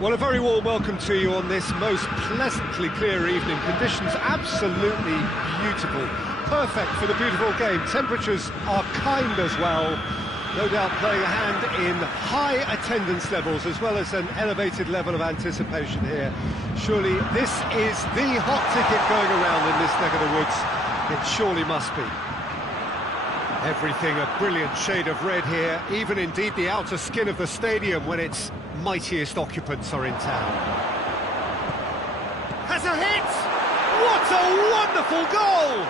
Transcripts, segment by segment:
Well, a very warm welcome to you on this most pleasantly clear evening. Conditions absolutely beautiful. Perfect for the beautiful game. Temperatures are kind as well. No doubt playing a hand in high attendance levels as well as an elevated level of anticipation here. Surely this is the hot ticket going around in this neck of the woods. It surely must be. Everything a brilliant shade of red here, even indeed the outer skin of the stadium when its mightiest occupants are in town. Has a hit! What a wonderful goal!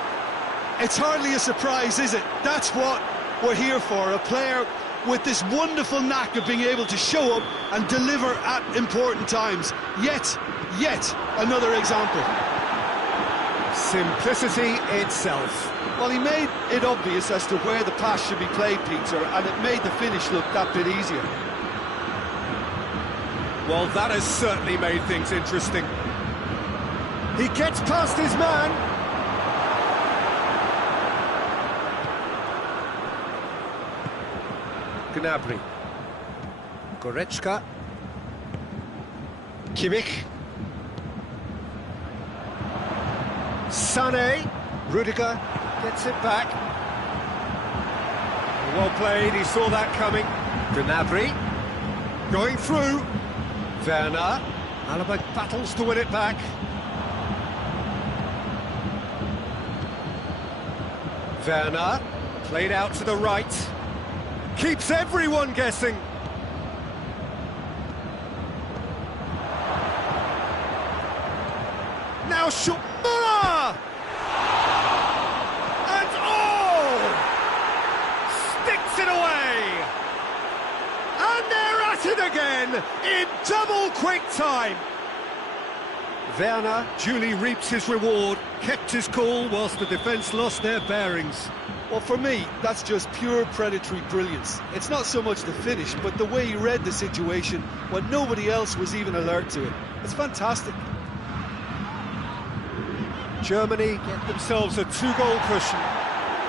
It's hardly a surprise, is it? That's what we're here for, a player with this wonderful knack of being able to show up and deliver at important times. Yet another example. Simplicity itself. Well, he made it obvious as to where the pass should be played, Peter, and it made the finish look that bit easier. Well, that has certainly made things interesting. He gets past his man. Gnabry. Goretzka. Kimmich. Sané. Rudiger gets it back. Well played, he saw that coming. Gnabry. Going through. Werner. Alaba battles to win it back. Werner. Played out to the right. Keeps everyone guessing. Now Müller! And sticks it away! And they're at it again in double quick time. Werner duly reaps his reward, kept his cool whilst the defence lost their bearings. Well, for me, that's just pure predatory brilliance. It's not so much the finish, but the way he read the situation when nobody else was even alert to it. It's fantastic. Germany get themselves a two-goal cushion.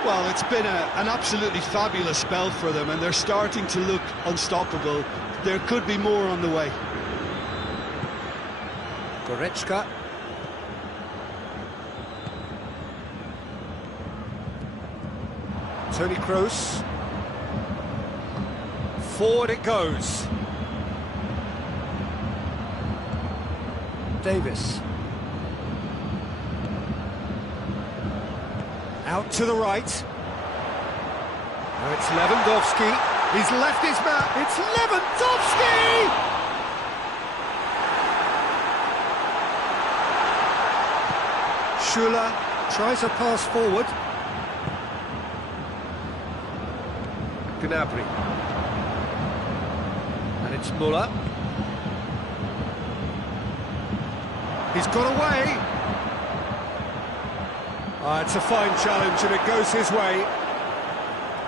Well, it's been an absolutely fabulous spell for them, and they're starting to look unstoppable. There could be more on the way. Goretzka. Toni Kroos. Forward it goes. Davis. Out to the right. Now it's Lewandowski. He's left his man. It's Lewandowski! Schüller tries a pass forward. Gnabry. And it's Müller. He's got away. It's a fine challenge and it goes his way.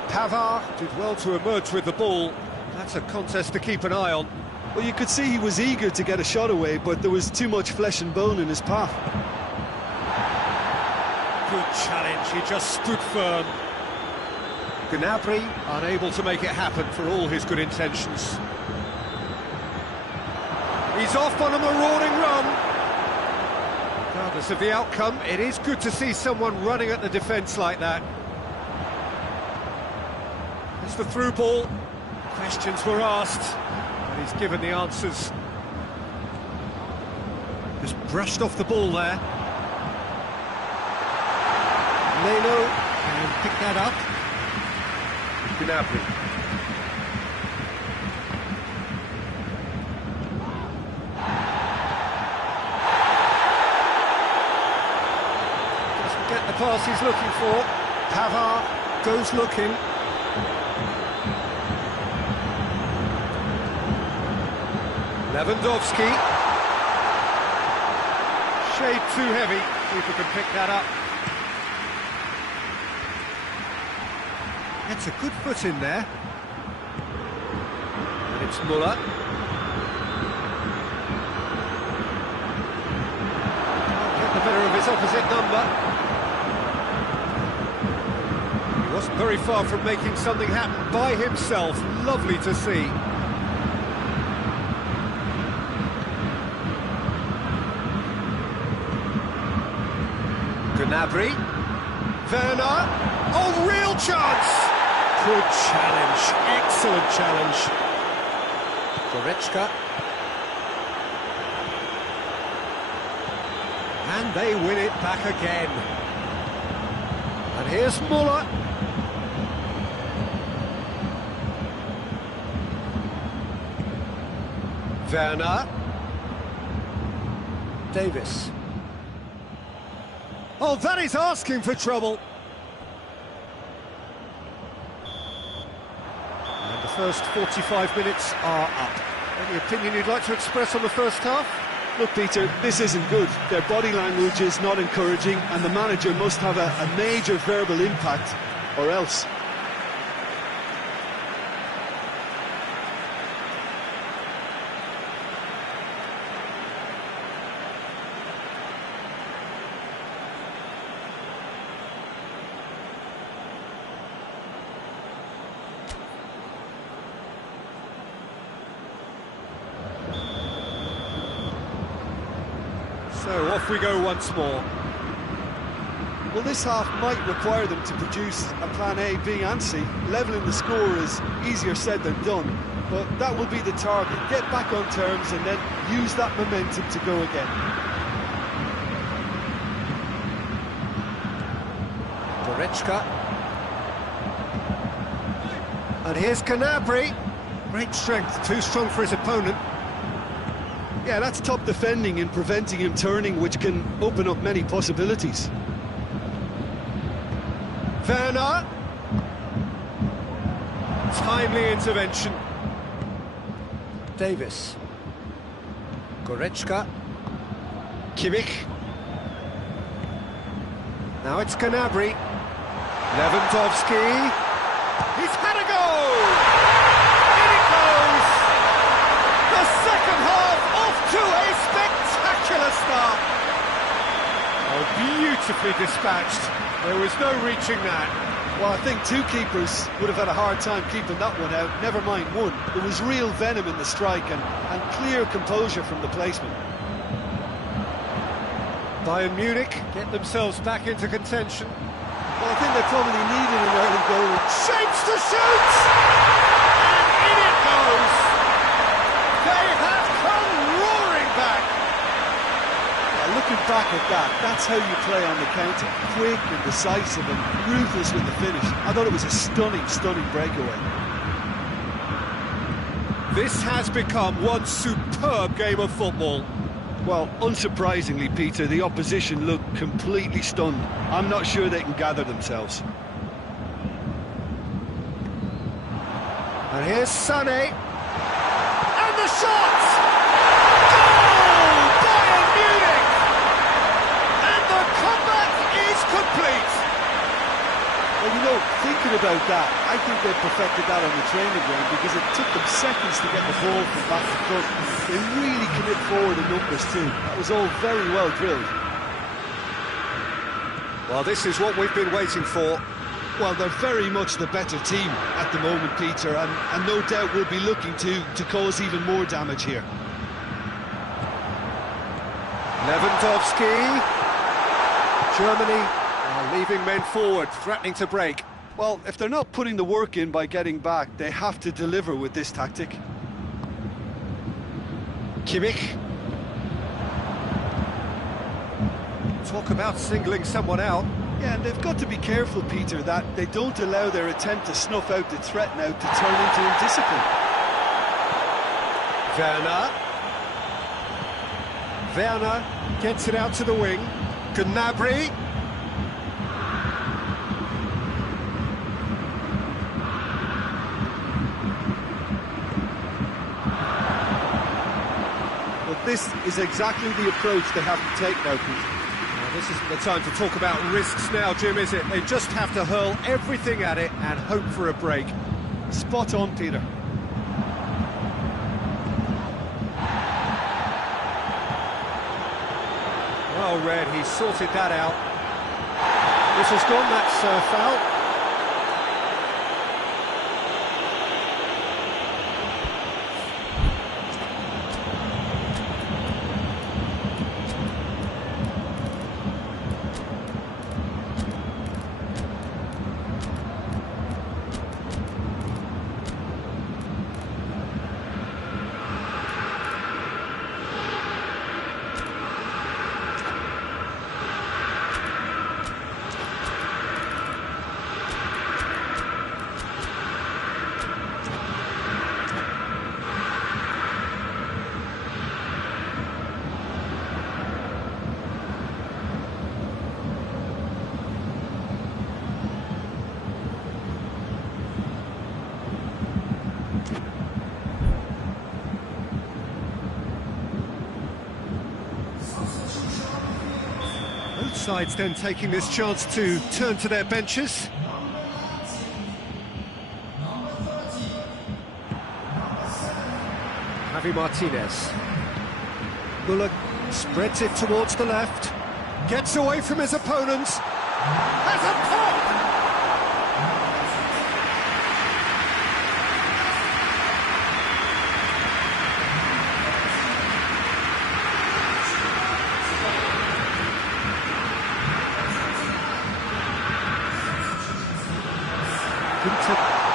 Pavard did well to emerge with the ball. That's a contest to keep an eye on. Well, you could see he was eager to get a shot away, but there was too much flesh and bone in his path. Good challenge, he just stood firm. Gnabry unable to make it happen for all his good intentions. He's off on a marauding run. Regardless of the outcome, it is good to see someone running at the defence like that. It's the through ball. Questions were asked, but he's given the answers. Just brushed off the ball there. Leno can pick that up. Gnabry. Doesn't get the pass he's looking for. Pavard goes looking. Lewandowski. Shade too heavy. Keeper can pick that up. Gets a good foot in there. And it's Müller. Can't get the better of his opposite number. He wasn't very far from making something happen by himself. Lovely to see. Gnabry. Werner. Oh, real chance! Good challenge, excellent challenge. Goretzka. And they win it back again. And here's Muller. Werner. Davis. Oh, that is asking for trouble. And the first 45 minutes are up. Any opinion you'd like to express on the first half? Look, Peter, this isn't good. Their body language is not encouraging, and the manager must have a major verbal impact, or else. So off we go once more. Well, this half might require them to produce a plan A, B and C. Levelling the score is easier said than done, but that will be the target. Get back on terms and then use that momentum to go again. Goretzka. And here's Gnabry. Great strength, too strong for his opponent. Yeah, that's top defending and preventing him turning, which can open up many possibilities. Werner. Timely intervention. Davis. Goretzka. Kimmich. Now it's Gnabry. Lewandowski. He's had a goal! In it goes! The second half off to a spectacular start. Oh, beautifully dispatched. There was no reaching that. Well, I think two keepers would have had a hard time keeping that one out, never mind one. There was real venom in the strike and clear composure from the placement. Bayern Munich get themselves back into contention. Well, I think they probably needed an early goal. Shapes to shoot! And in it goes! They have come roaring back! Yeah, looking back at that, that's how you play on the counter. Quick and decisive and ruthless with the finish. I thought it was a stunning, stunning breakaway. This has become one superb game of football. Well, unsurprisingly, Peter, the opposition look completely stunned. I'm not sure they can gather themselves. And here's Sané. And the shot! Goal! Bayern Munich! And the comeback is complete! Well, you know, thinking about that, I think they perfected that on the training ground because it took them seconds to get the ball from back to front. They really commit forward in numbers too. That was all very well drilled. Well, this is what we've been waiting for. Well, they're very much the better team at the moment, Peter, and no doubt will be looking to cause even more damage here. Lewandowski. Germany are leaving men forward, threatening to break. Well, if they're not putting the work in by getting back, they have to deliver with this tactic. Kimmich. Talk about singling someone out. Yeah, and they've got to be careful, Peter, that they don't allow their attempt to snuff out the threat now to turn into indiscipline. Werner. Werner gets it out to the wing. Gnabry. But this is exactly the approach they have to take now, Peter. Now, this isn't the time to talk about risks now, Jim, is it? They just have to hurl everything at it and hope for a break. Spot on, Peter. Well read, he sorted that out. Whistle's gone, that's foul. sides then taking this chance to turn to their benches. Javi Martinez. Muller spreads it towards the left, gets away from his opponents, has a pop!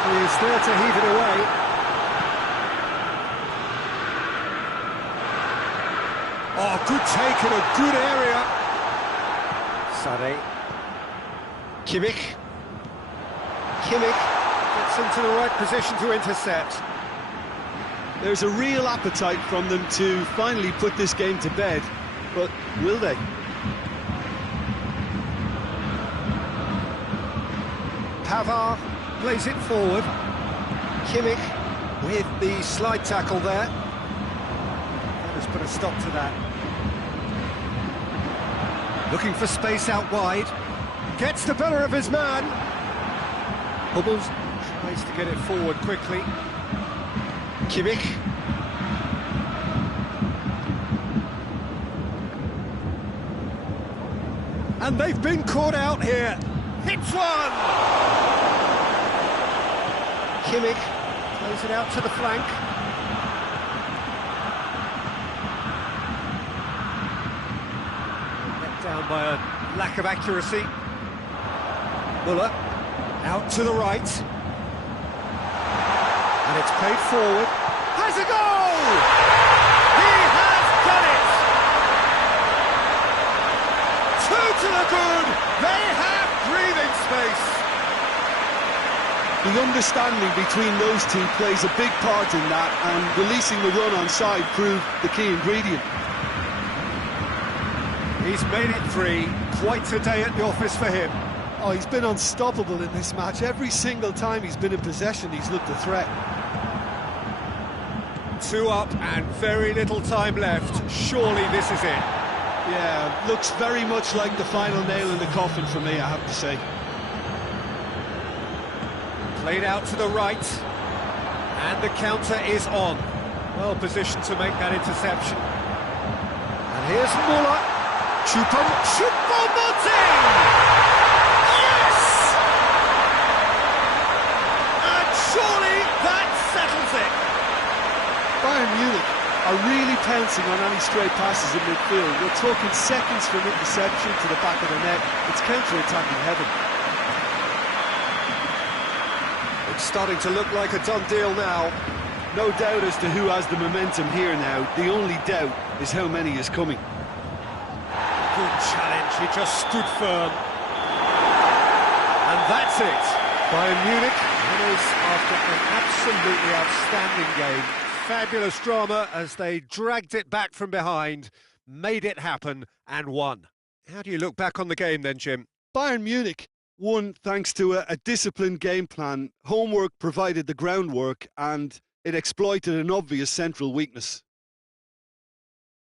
He is there to heave it away. Oh, good take in a good area. Sade. Kimmich gets into the right position to intercept. There's a real appetite from them to finally put this game to bed, but will they? Pavard plays it forward. Kimmich with the slide tackle there. That has put a stop to that. Looking for space out wide. Gets the better of his man. Hummels tries to get it forward quickly. Kimmich. And they've been caught out here. Hits one! Kimmich plays it out to the flank. Let down by a lack of accuracy. Muller out to the right. And it's played forward. Has a goal! He has done it! Two to the good! They have breathing space! The understanding between those two plays a big part in that, and releasing the run on side proved the key ingredient. He's made it three. Quite a day at the office for him. Oh, he's been unstoppable in this match. Every single time he's been in possession, he's looked a threat. 2 up and very little time left. Surely this is it. Yeah, looks very much like the final nail in the coffin for me, I have to say. Played out to the right, and the counter is on. Well positioned to make that interception. And here's Muller. Choupo-Moting! Yes! And surely that settles it. Bayern Munich are really pouncing on any stray passes in midfield. We're talking seconds from interception to the back of the net. It's counter-attacking heaven. It's starting to look like a done deal now. No doubt as to who has the momentum here now. The only doubt is how many is coming. Good challenge, he just stood firm. And that's it. Bayern Munich winners after an absolutely outstanding game. Fabulous drama as they dragged it back from behind, made it happen and won. How do you look back on the game then, Jim? Bayern Munich won thanks to a disciplined game plan. Homework provided the groundwork and it exploited an obvious central weakness.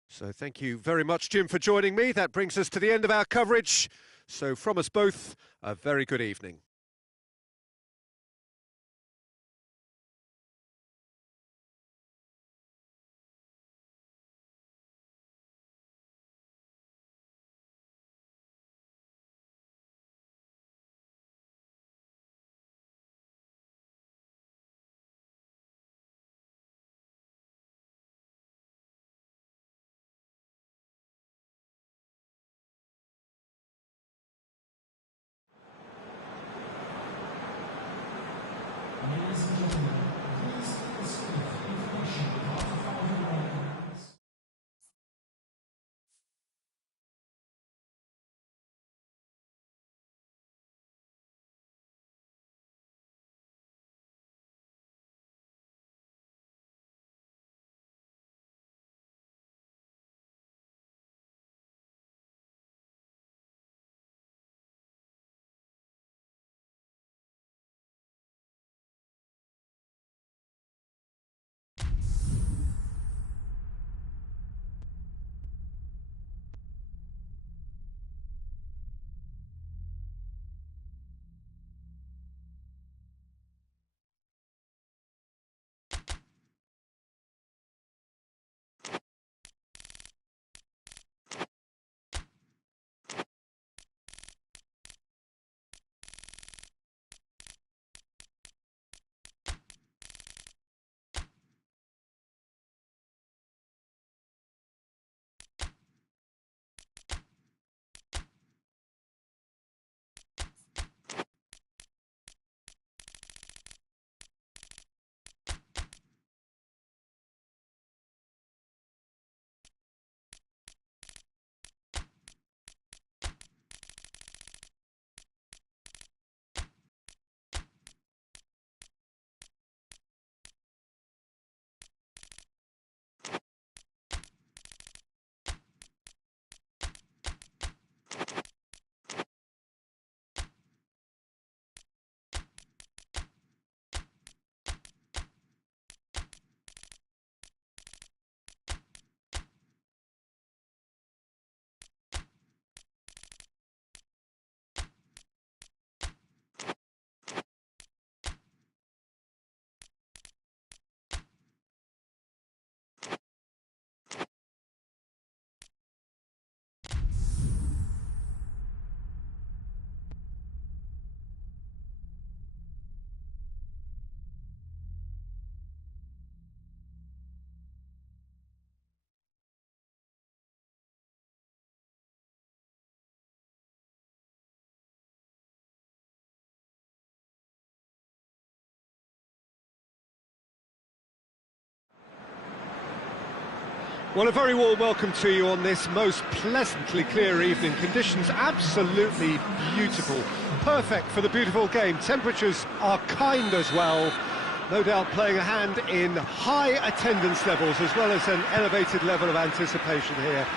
So thank you very much, Jim, for joining me. That brings us to the end of our coverage. So from us both, a very good evening. Well, a very warm welcome to you on this most pleasantly clear evening. Conditions absolutely beautiful. Perfect for the beautiful game. Temperatures are kind as well. No doubt playing a hand in high attendance levels as well as an elevated level of anticipation here.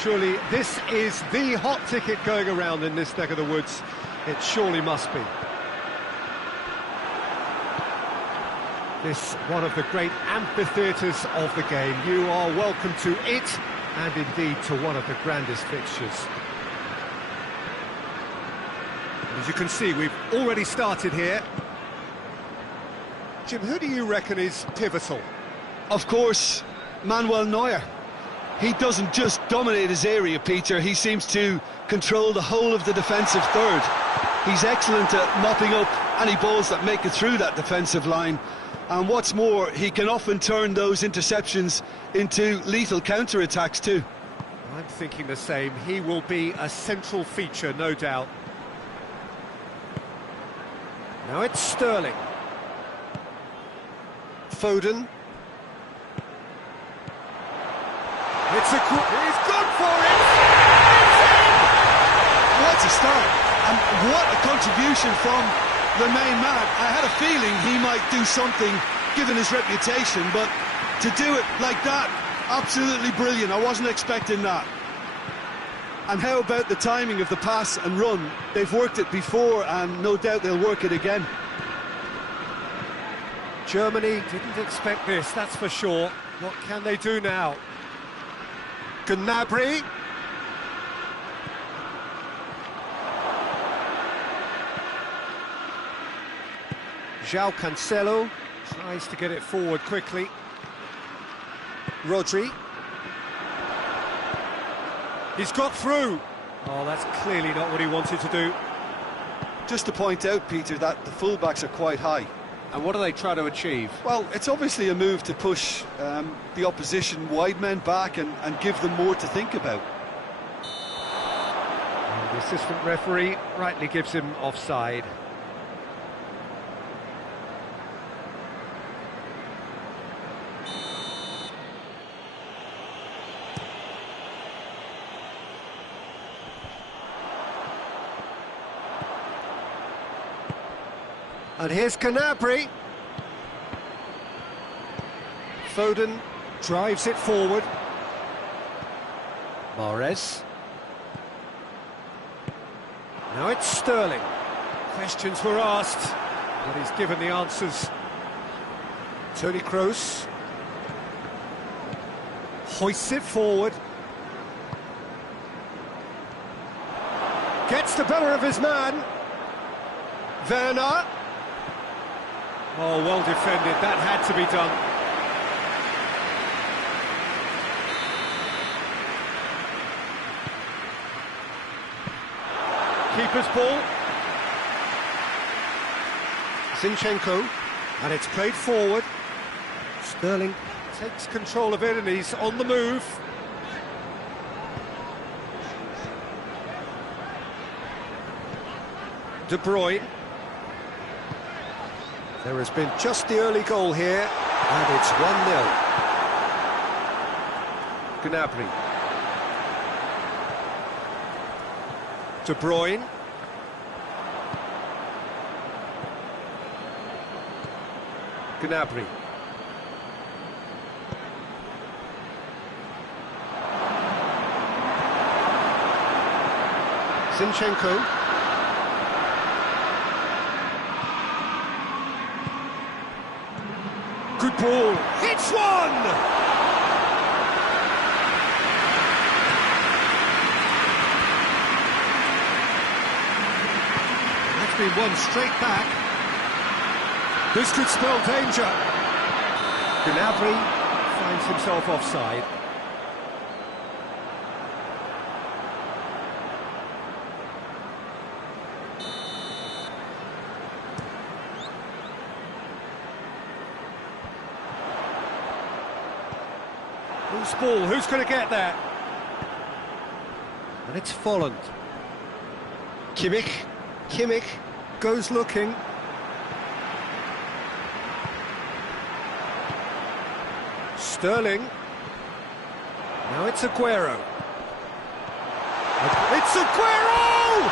Surely this is the hot ticket going around in this neck of the woods. It surely must be. This one of the great amphitheatres of the game. You are welcome to it, and indeed to one of the grandest fixtures. As you can see, we've already started here. Jim, who do you reckon is pivotal? Of course, Manuel Neuer. He doesn't just dominate his area, Peter. He seems to control the whole of the defensive third. He's excellent at mopping up any balls that make it through that defensive line. And what's more, he can often turn those interceptions into lethal counter-attacks too. I'm thinking the same. He will be a central feature, no doubt. Now it's Sterling. Foden. It's a good... He's gone for it! What a start, and what a contribution from the main man. I had a feeling he might do something given his reputation, but to do it like that, absolutely brilliant. I wasn't expecting that. And how about the timing of the pass and run? They've worked it before and no doubt they'll work it again. Germany didn't expect this, that's for sure. What can they do now? Gnabry. João Cancelo tries to get it forward quickly. Rodri. He's got through. Oh, that's clearly not what he wanted to do. Just to point out, Peter, that the fullbacks are quite high. And what do they try to achieve? Well, it's obviously a move to push the opposition wide men back and give them more to think about. And the assistant referee rightly gives him offside. And here's Gnabry. Foden drives it forward. Mahrez. Now it's Sterling. Questions were asked, but he's given the answers. Toni Kroos hoists it forward. Gets the better of his man. Werner. Oh, well defended, that had to be done. Keeper's ball. Zinchenko, and it's played forward. Sterling takes control of it and he's on the move. De Bruyne. There has been just the early goal here, and it's 1-0. Gnabry. De Bruyne. Gnabry. Zinchenko. Good ball. It's one! That's been won straight back. This could spell danger. Gnabry finds himself offside. Loose ball, who's going to get that? And it's Folland. Kimmich goes looking. Sterling. Now it's Aguero. It's Aguero!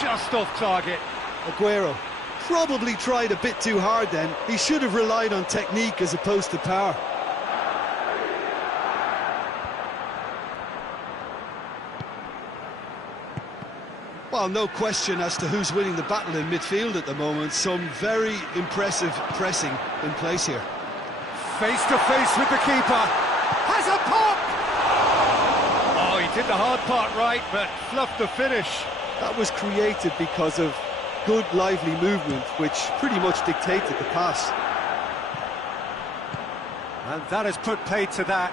Just off target. Aguero probably tried a bit too hard then. He should have relied on technique as opposed to power. Well, no question as to who's winning the battle in midfield at the moment. Some very impressive pressing in place here. Face to face with the keeper. Has a pop! Oh, he did the hard part right, but fluffed the finish. That was created because of good, lively movement, which pretty much dictated the pass. And that has put paid to that.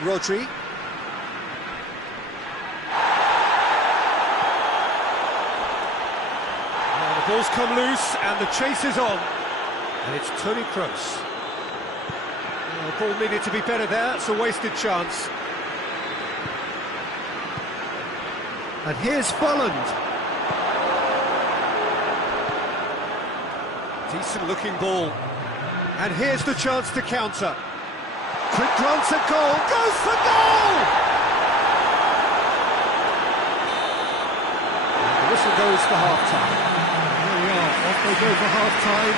Rodri. Now the ball's come loose, and the chase is on. And it's Toni Kroos. The ball needed to be better there, it's a wasted chance. And here's Folland. Decent looking ball. And here's the chance to counter. Quick glance at goal, goes for goal! And the whistle goes for half-time. There we are, off they go for half-time.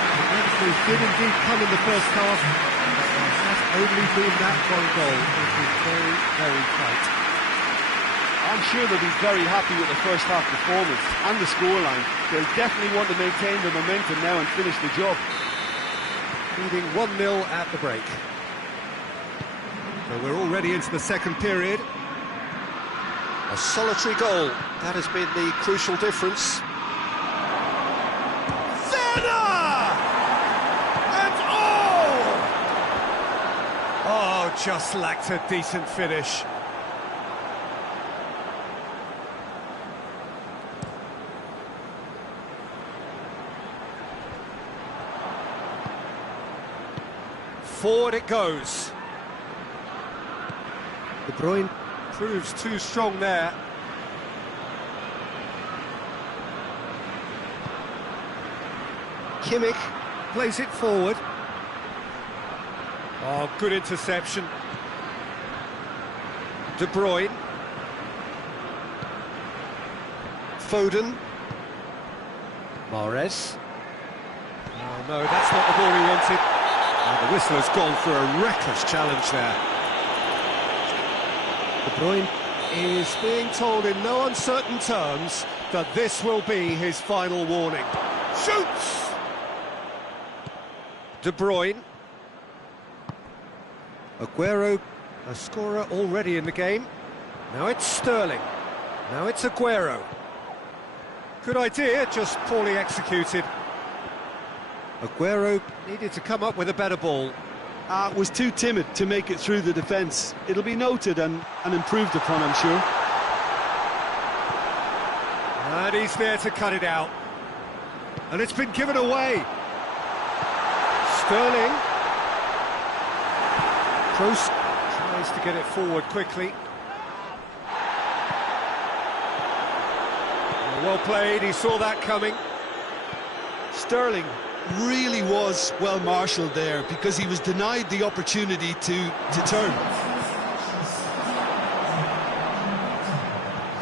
They did indeed come in the first half. It has only been that one goal. It was very, very tight. I'm sure they'll be very happy with the first half performance and the scoreline. They'll definitely want to maintain the momentum now and finish the job. Leading 1-0 at the break. So we're already into the second period. A solitary goal, that has been the crucial difference. Oh, just lacked a decent finish. Forward it goes. De Bruyne proves too strong there. Kimmich plays it forward. Oh, good interception. De Bruyne. Foden. Mahrez. Oh no, that's not the ball he wanted. And the whistle has gone for a reckless challenge there. De Bruyne is being told in no uncertain terms that this will be his final warning. Shoots! De Bruyne. Aguero, a scorer already in the game. Now it's Sterling. Now it's Aguero. Good idea, just poorly executed. Aguero needed to come up with a better ball. Was too timid to make it through the defence. It'll be noted and improved upon, I'm sure. And he's there to cut it out. And it's been given away. Sterling. Kroos tries to get it forward quickly. Well played, he saw that coming. Sterling really was well marshalled there because he was denied the opportunity to turn.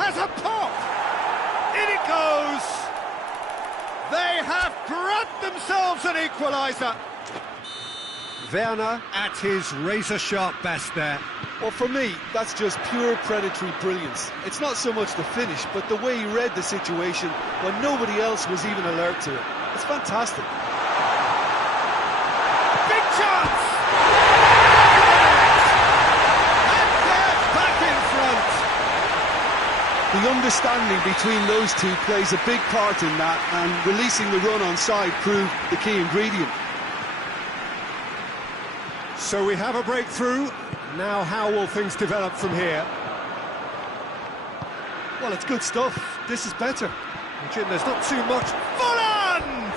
Has a pop! In it goes! They have grabbed themselves an equaliser. Werner at his razor-sharp best there. Well, for me, that's just pure predatory brilliance. It's not so much the finish, but the way he read the situation when nobody else was even alert to it. It's fantastic. Big chance! And they're back in front. The understanding between those two plays a big part in that, and releasing the run on side proved the key ingredient. So we have a breakthrough. Now how will things develop from here? Well, it's good stuff. This is better. Jim, there's not too much. Folland!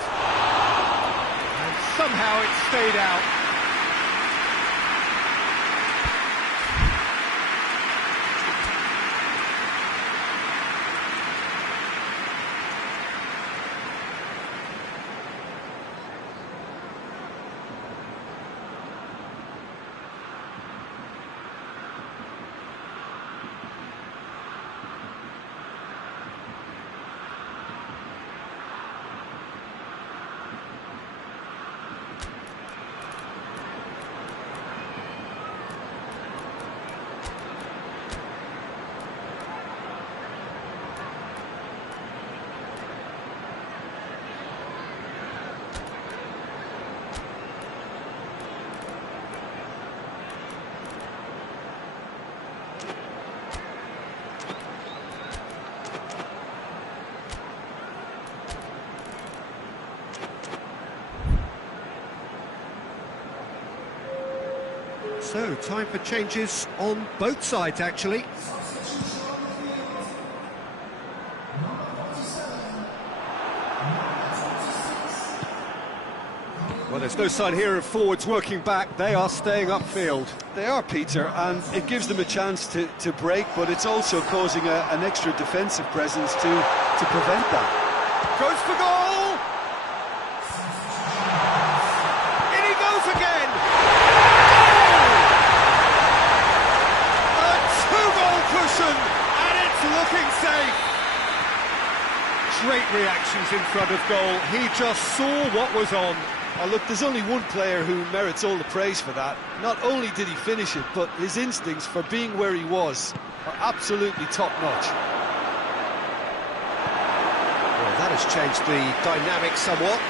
And somehow it stayed out. So, time for changes on both sides, actually. Well, there's no sign here of forwards working back. They are staying upfield. They are, Peter, and it gives them a chance to break, but it's also causing an extra defensive presence to prevent that. Goes for goal! In he goes again! Goal! A two-goal cushion, and it's looking safe. Great reactions in front of goal. He just saw what was on. Oh, look, there's only one player who merits all the praise for that. Not only did he finish it, but his instincts for being where he was are absolutely top-notch. Well, that has changed the dynamic somewhat.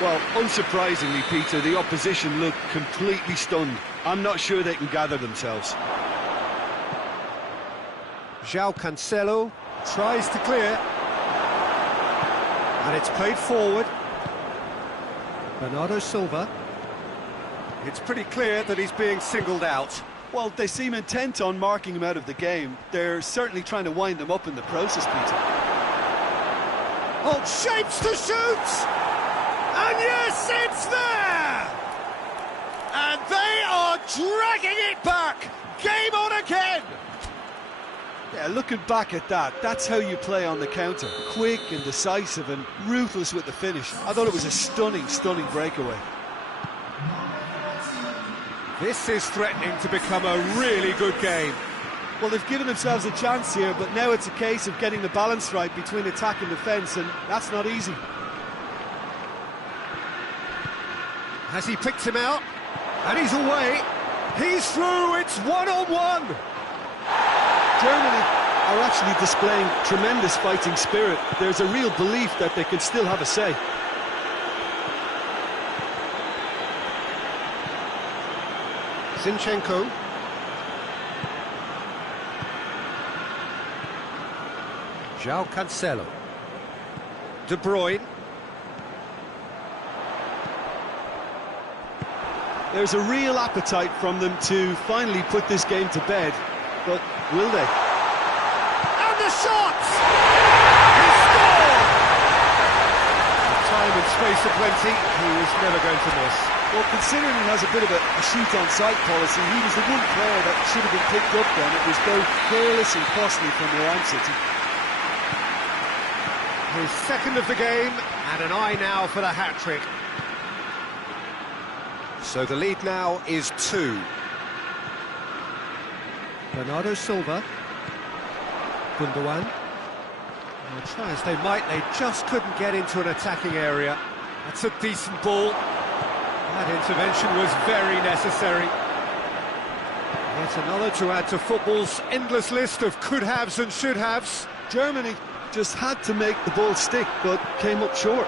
Well, unsurprisingly, Peter, the opposition looked completely stunned. I'm not sure they can gather themselves. João Cancelo tries to clear. And it's played forward. Bernardo Silva. It's pretty clear that he's being singled out. Well, they seem intent on marking him out of the game. They're certainly trying to wind him up in the process, Peter. Oh, shapes to shoot! And yes, it's there! And they are dragging it back! Game on again! Yeah, looking back at that, that's how you play on the counter. Quick and decisive and ruthless with the finish. I thought it was a stunning, stunning breakaway. This is threatening to become a really good game. Well, they've given themselves a chance here, but now it's a case of getting the balance right between attack and defence, and that's not easy. Has he picked him out? And he's away. He's through, it's one-on-one. Germany are actually displaying tremendous fighting spirit. There's a real belief that they can still have a say. Zinchenko. João Cancelo. De Bruyne. There's a real appetite from them to finally put this game to bed, but will they? And the shot! He scored! Time and space aplenty, he was never going to miss. Well, considering he has a bit of a shoot-on-sight policy, he was the one player that should have been picked up then. It was both careless and costly from Real City. His second of the game, and an eye now for the hat-trick. So the lead now is 2. Bernardo Silva. Gundogan. They'll try as they might, they just couldn't get into an attacking area. That's a decent ball. That intervention was very necessary. Yet another to add to football's endless list of could-haves and should-haves. Germany just had to make the ball stick, but came up short.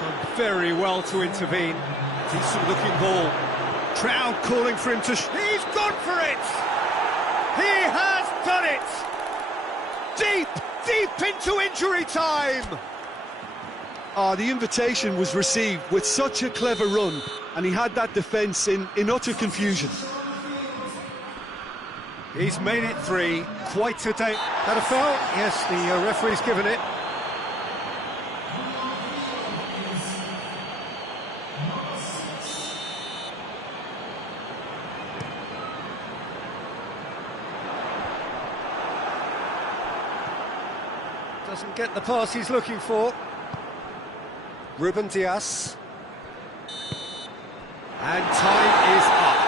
Done very well to intervene. Decent-looking ball. Crowd calling for him to... He's gone for it! He has done it! Deep, deep into injury time! The invitation was received with such a clever run, and he had that defence in utter confusion. He's made it 3. Quite a day. That a foul? Yes, the referee's given it. Doesn't get the pass he's looking for. Ruben Dias. And time is up.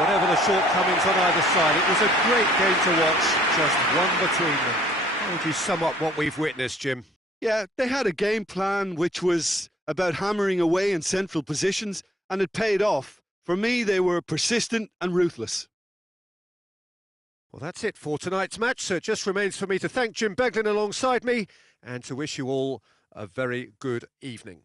Whatever the shortcomings on either side, it was a great game to watch, just one between them. How would you sum up what we've witnessed, Jim? Yeah, they had a game plan which was about hammering away in central positions, and it paid off. For me, they were persistent and ruthless. Well, that's it for tonight's match, so it just remains for me to thank Jim Beglin alongside me and to wish you all a very good evening.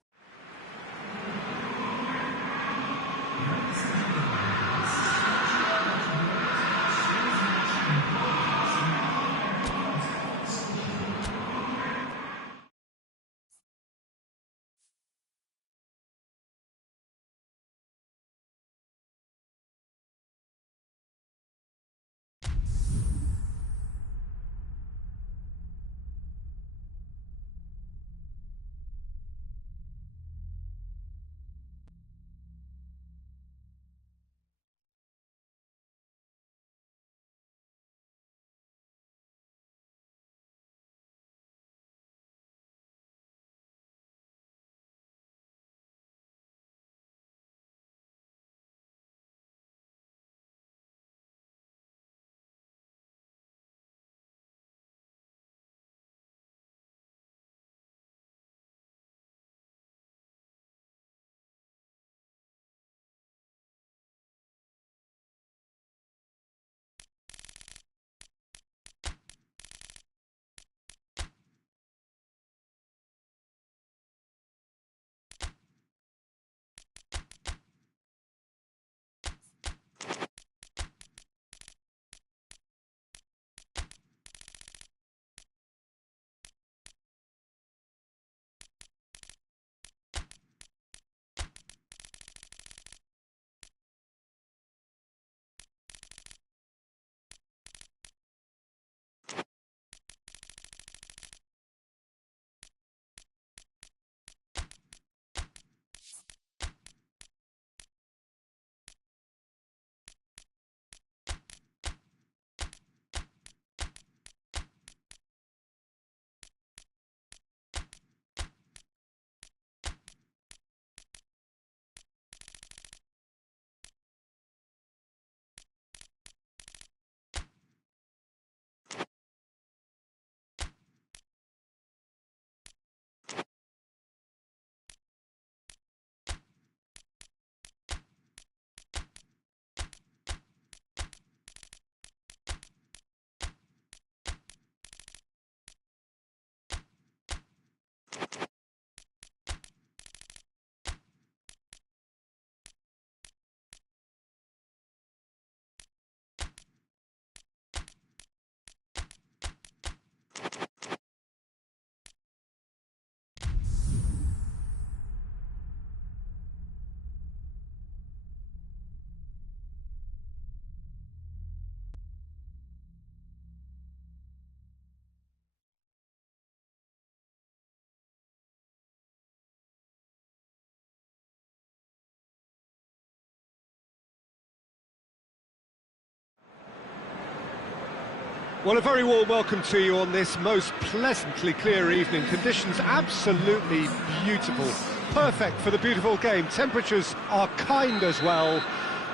Well, a very warm welcome to you on this most pleasantly clear evening. Conditions absolutely beautiful. Perfect for the beautiful game. Temperatures are kind as well.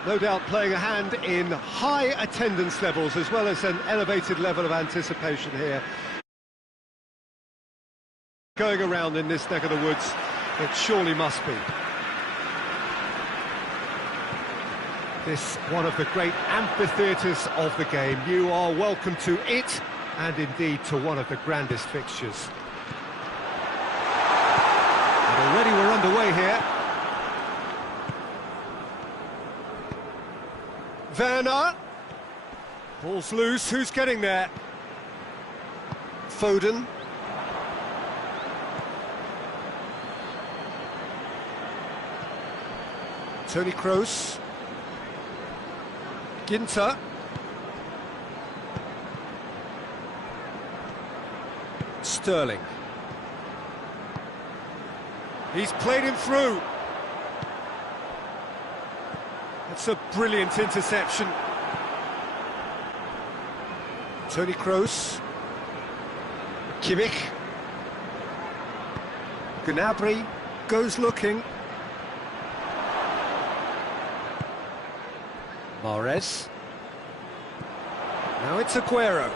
No doubt playing a hand in high attendance levels as well as an elevated level of anticipation here. Going around in this neck of the woods, it surely must be. This one of the great amphitheatres of the game. You are welcome to it, and indeed to one of the grandest fixtures. And already we're underway here. Werner. Ball's loose, who's getting there? Foden. Toni Kroos. Ginter. Sterling. He's played him through. That's a brilliant interception. Toni Kroos. Kimmich. Gnabry goes looking. Mahrez. Now it's Aguero.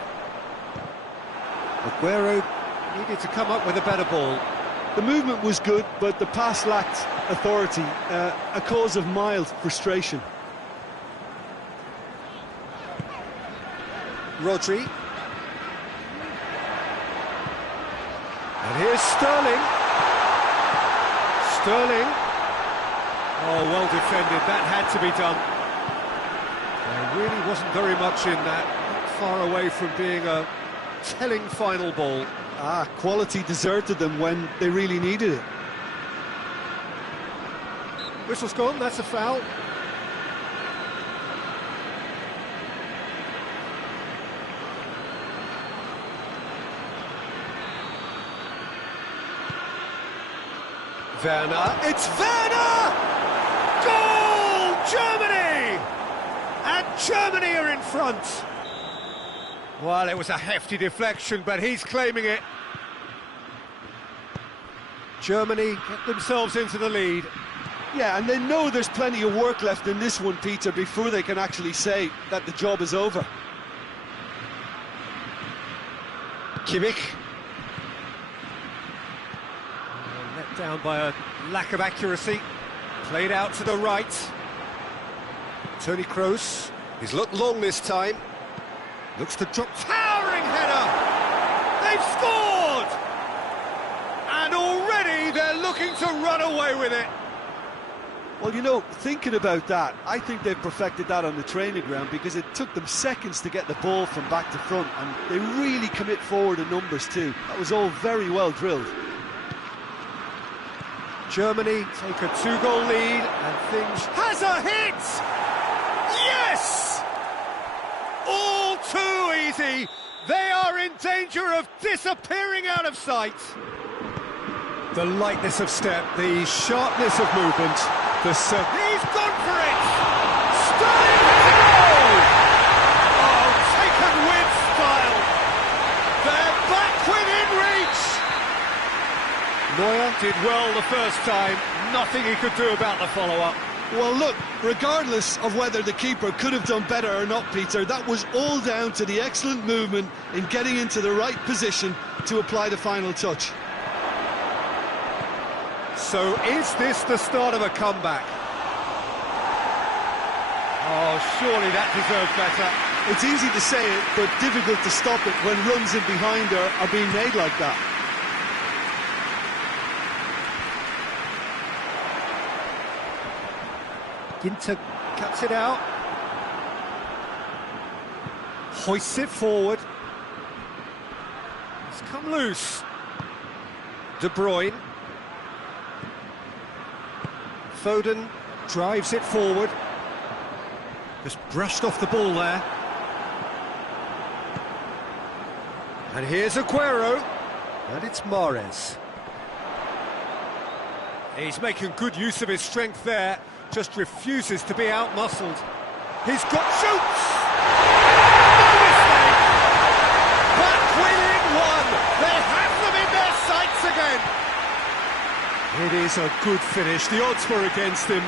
Aguero needed to come up with a better ball. The movement was good, but the pass lacked authority, a cause of mild frustration. Rodri. And here's Sterling. Sterling. Oh, well defended. That had to be done. There really wasn't very much in that. Not far away from being a telling final ball. Quality deserted them when they really needed it. Whistle's gone, that's a foul. Werner, it's Werner! Goal! Germany! And Germany are in front. Well, it was a hefty deflection, but he's claiming it. Germany get themselves into the lead. Yeah, and they know there's plenty of work left in this one, Peter, before they can actually say that the job is over. Kimmich. Let down by a lack of accuracy. Played out to the right. Toni Kroos. He's looked long this time. Looks to drop. Towering header! They've scored! And already they're looking to run away with it. Well, you know, thinking about that, I think they've perfected that on the training ground because it took them seconds to get the ball from back to front, and they really commit forward in numbers too. That was all very well drilled. Germany take a 2-goal lead, and things... Has a hit! Yes! All too easy. They are in danger of disappearing out of sight. The lightness of step, the sharpness of movement, he's gone for it! Sterling has a goal! Oh, taken with style. They're back within reach. Neuer did well the first time. Nothing he could do about the follow-up. Well, look, regardless of whether the keeper could have done better or not, Peter, that was all down to the excellent movement in getting into the right position to apply the final touch. So is this the start of a comeback? Oh, surely that deserves better. It's easy to say it, but difficult to stop it when runs in behind are being made like that. Ginter cuts it out. Hoists it forward. It's come loose. De Bruyne. Foden drives it forward. Just brushed off the ball there. And here's Aguero. And it's Mahrez. He's making good use of his strength there. Just refuses to be out-muscled. He's got shoots! No mistake! is a good finish. The odds were against him,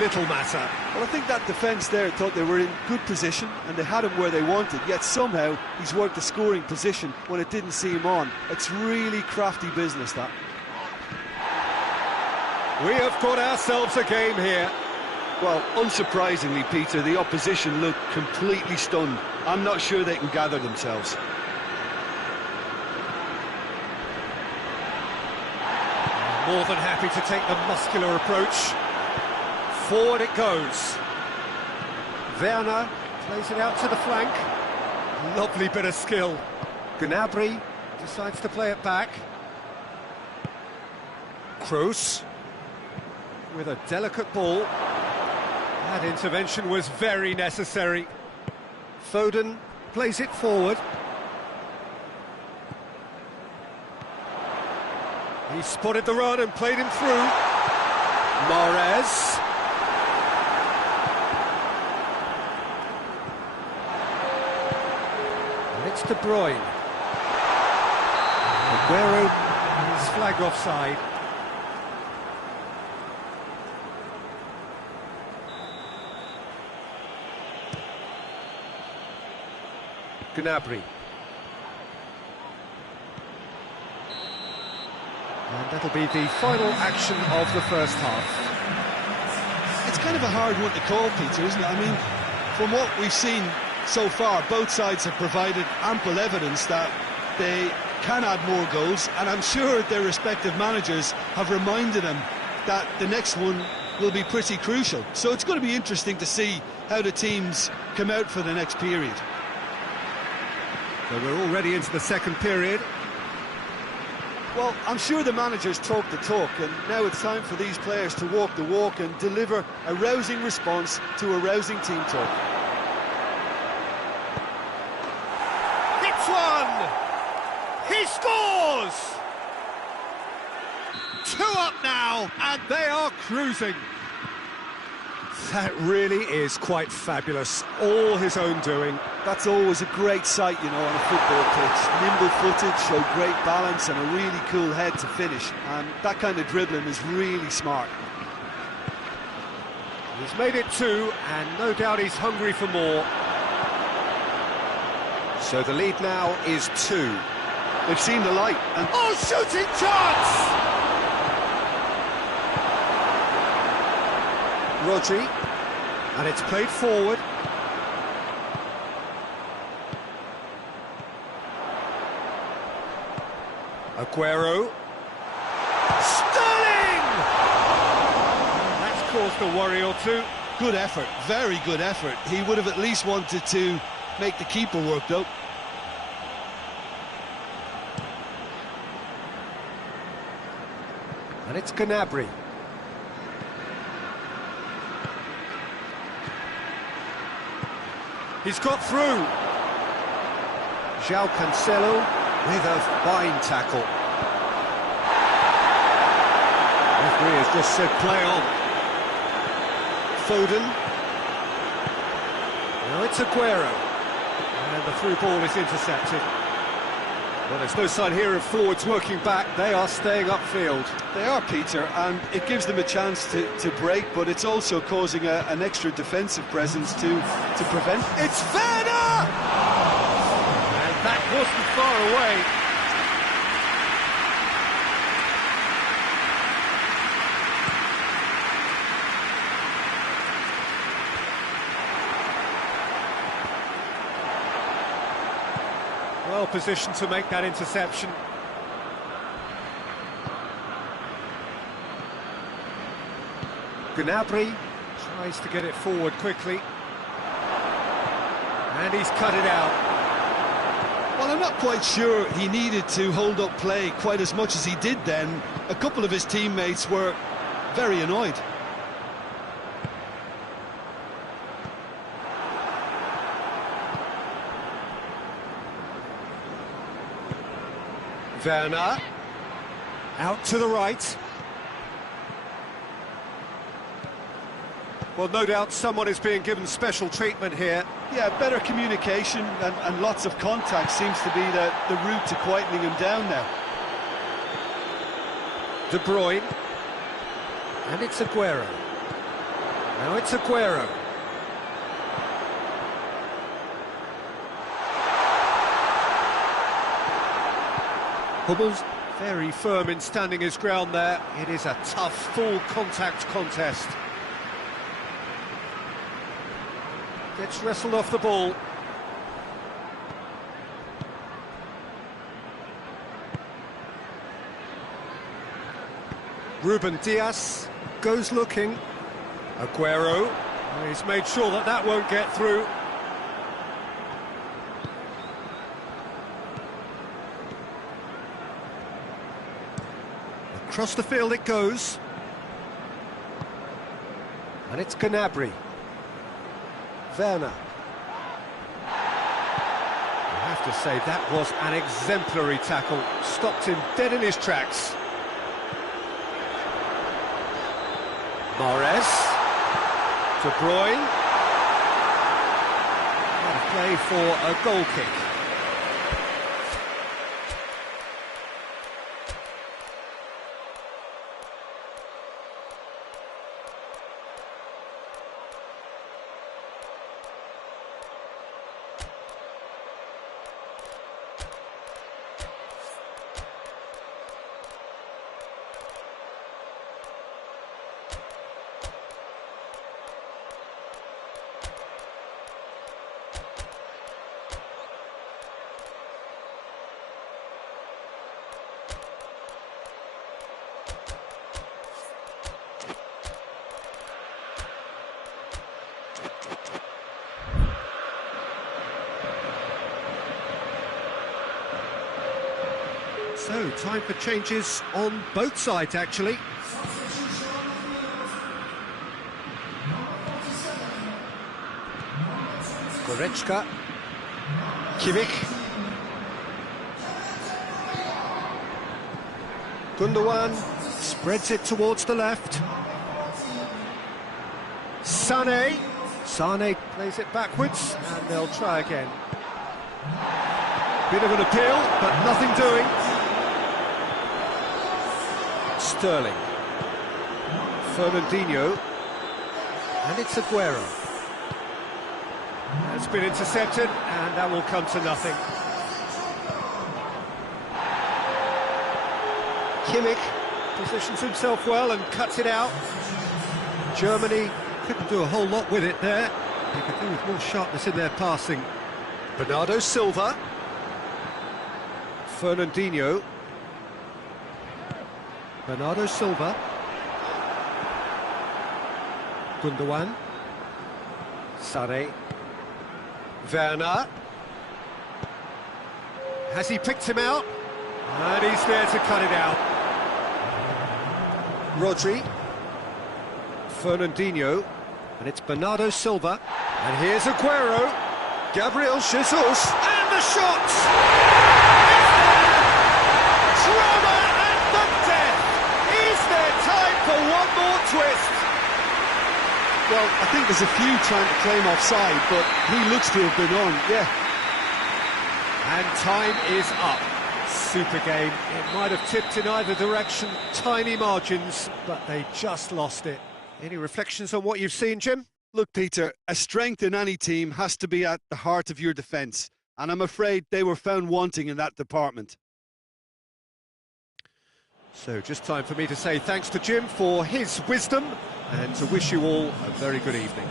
little matter. Well, I think that defence there thought they were in good position and they had him where they wanted, yet somehow he's worked the scoring position when it didn't see him on. It's really crafty business, that. We have got ourselves a game here. Well, unsurprisingly, Peter, the opposition look completely stunned. I'm not sure they can gather themselves. More than happy to take the muscular approach. Forward it goes. Werner plays it out to the flank. Lovely bit of skill. Gnabry decides to play it back. Kroos with a delicate ball. That intervention was very necessary. Foden plays it forward. He spotted the run and played him through. Mahrez. And it's De Bruyne. Aguero is flagged offside. Gnabry. And that'll be the final action of the first half. It's kind of a hard one to call, Peter, isn't it? I mean, from what we've seen so far, both sides have provided ample evidence that they can add more goals, and I'm sure their respective managers have reminded them that the next one will be pretty crucial. So it's going to be interesting to see how the teams come out for the next period. So we're already into the second period. Well, I'm sure the managers talk the talk, and now it's time for these players to walk the walk and deliver a rousing response to a rousing team talk. Hits one! He scores! 2 up now, and they are cruising. That really is quite fabulous. All his own doing. That's always a great sight, you know, on a football pitch. Nimble-footed, showed great balance and a really cool head to finish. And that kind of dribbling is really smart. He's made it 2, and no doubt he's hungry for more. So the lead now is 2. They've seen the light. And oh, shooting chance! Rodri, and it's played forward. Aguero. Sterling! That's caused a worry or two. Good effort, very good effort. He would have at least wanted to make the keeper work, though. And it's Gnabry. He's got through. João Cancelo with a fine tackle. Referee has just said play on. Foden. Now it's Aguero. And the through ball is intercepted. Well, there's no sign here of forwards working back. They are staying upfield. They are, Peter, and it gives them a chance to break, but it's also causing an extra defensive presence to prevent. It's Werner! And that wasn't far away. Well positioned to make that interception. Gnabry tries to get it forward quickly. And he's cut it out. Well, I'm not quite sure he needed to hold up play quite as much as he did then. A couple of his teammates were very annoyed. Werner, out to the right. Well, no doubt someone is being given special treatment here. Yeah, better communication and lots of contact seems to be the route to quietening him down now. De Bruyne. And it's Aguero. Now it's Aguero. Hummels very firm in standing his ground there. It is a tough, full contact contest. Gets wrestled off the ball. Ruben Dias goes looking. Aguero, he's made sure that that won't get through. Across the field it goes. And it's Gnabry. Werner. I have to say, that was an exemplary tackle. Stopped him dead in his tracks. Mahrez. De Bruyne. And play for a goal kick. So, time for changes on both sides, actually. Goretzka. Kimmich. Gundogan spreads it towards the left. Sané. Sané plays it backwards, and they'll try again. Bit of an appeal, but nothing doing. Sterling. Fernandinho. And it's Aguero. It's been intercepted, and that will come to nothing. Kimmich positions himself well and cuts it out. Germany couldn't do a whole lot with it there. They could do with more sharpness in their passing. Bernardo Silva. Fernandinho. Bernardo Silva. Gundogan. Sané. Werner. Has he picked him out? And he's there to cut it out. Rodri. Fernandinho. And it's Bernardo Silva. And here's Aguero. Gabriel Jesus. And the shot! Drama at the death! Is there time for one more twist? Well, I think there's a few trying to claim offside, but he looks to have been on, yeah. And time is up. Super game. It might have tipped in either direction, tiny margins, but they just lost it. Any reflections on what you've seen, Jim? Look, Peter, a strength in any team has to be at the heart of your defence, and I'm afraid they were found wanting in that department. So just time for me to say thanks to Jim for his wisdom and to wish you all a very good evening.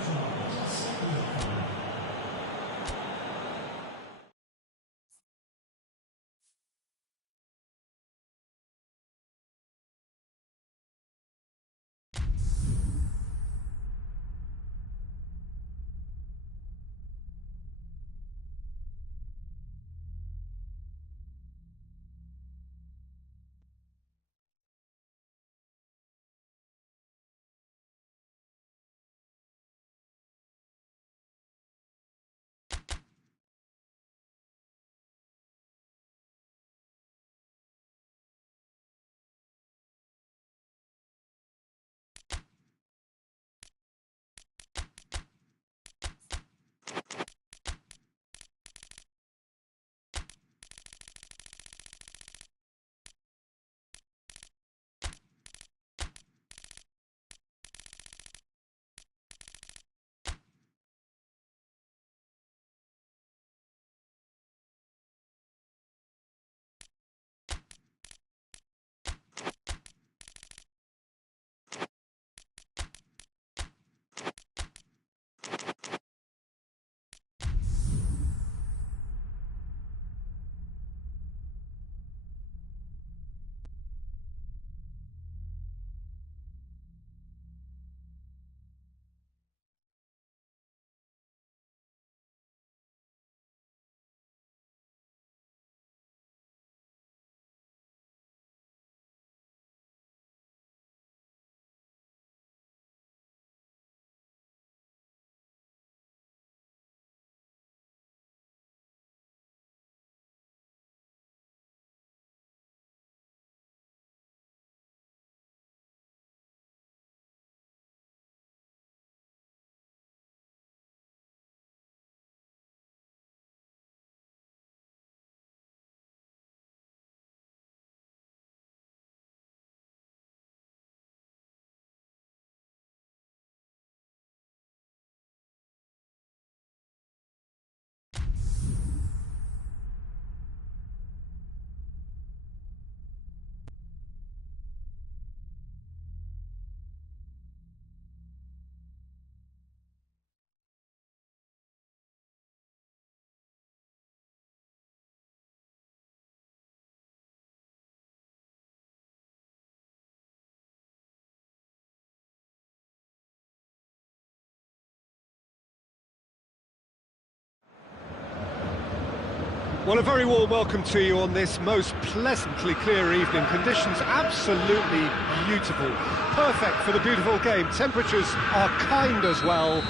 Well, a very warm welcome to you on this most pleasantly clear evening. Conditions absolutely beautiful. Perfect for the beautiful game. Temperatures are kind as well.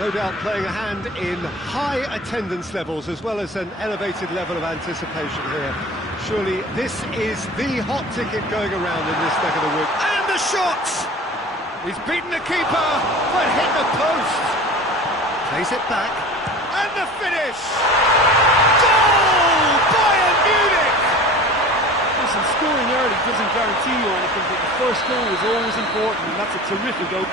No doubt playing a hand in high attendance levels as well as an elevated level of anticipation here. Surely this is the hot ticket going around in this neck of the woods. And the shot! He's beaten the keeper, but hit the post. Plays it back. And the finish! Goal! Bayern Munich! Listen, scoring early doesn't guarantee you anything, but the first goal is always important, and that's a terrific goal.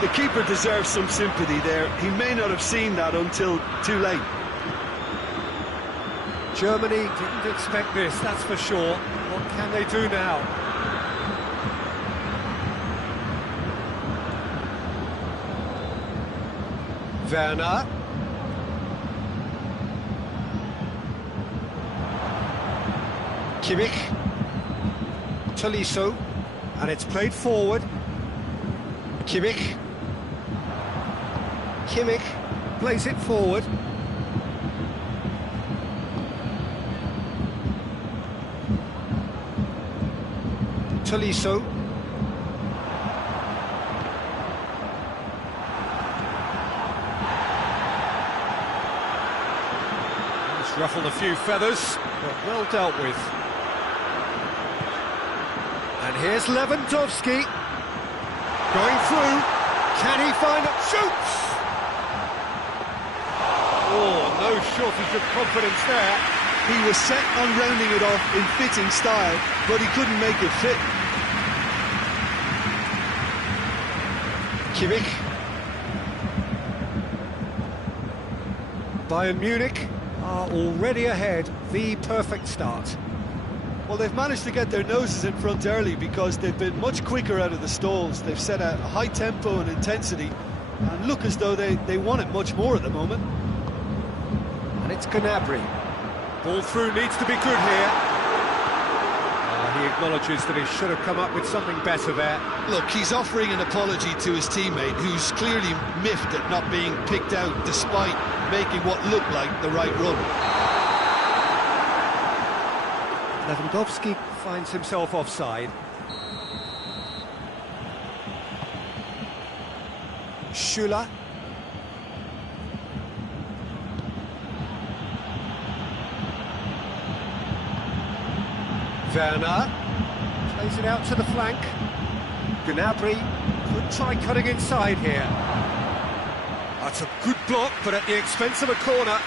The keeper deserves some sympathy there. He may not have seen that until too late. Germany didn't expect this, that's for sure. What can they do now? Werner. Kimmich. Tolisso. And it's played forward. Kimmich. Kimmich plays it forward. Tolisso. Just ruffled a few feathers, but well dealt with. And here's Lewandowski. Going through. Can he find it? Shoots! Oh, no shortage of confidence there. He was set on rounding it off in fitting style, but he couldn't make it fit. Kimmich. Bayern Munich are already ahead. The perfect start. Well, they've managed to get their noses in front early because they've been much quicker out of the stalls. They've set a high tempo and intensity and look as though they want it much more at the moment. And it's Gnabry. Ball through needs to be good here. He acknowledges that he should have come up with something better there. Look, he's offering an apology to his teammate, who's clearly miffed at not being picked out despite making what looked like the right run. Lewandowski finds himself offside. Schüller. Werner plays it out to the flank. Gnabry could try cutting inside here. That's a good block, but at the expense of a corner.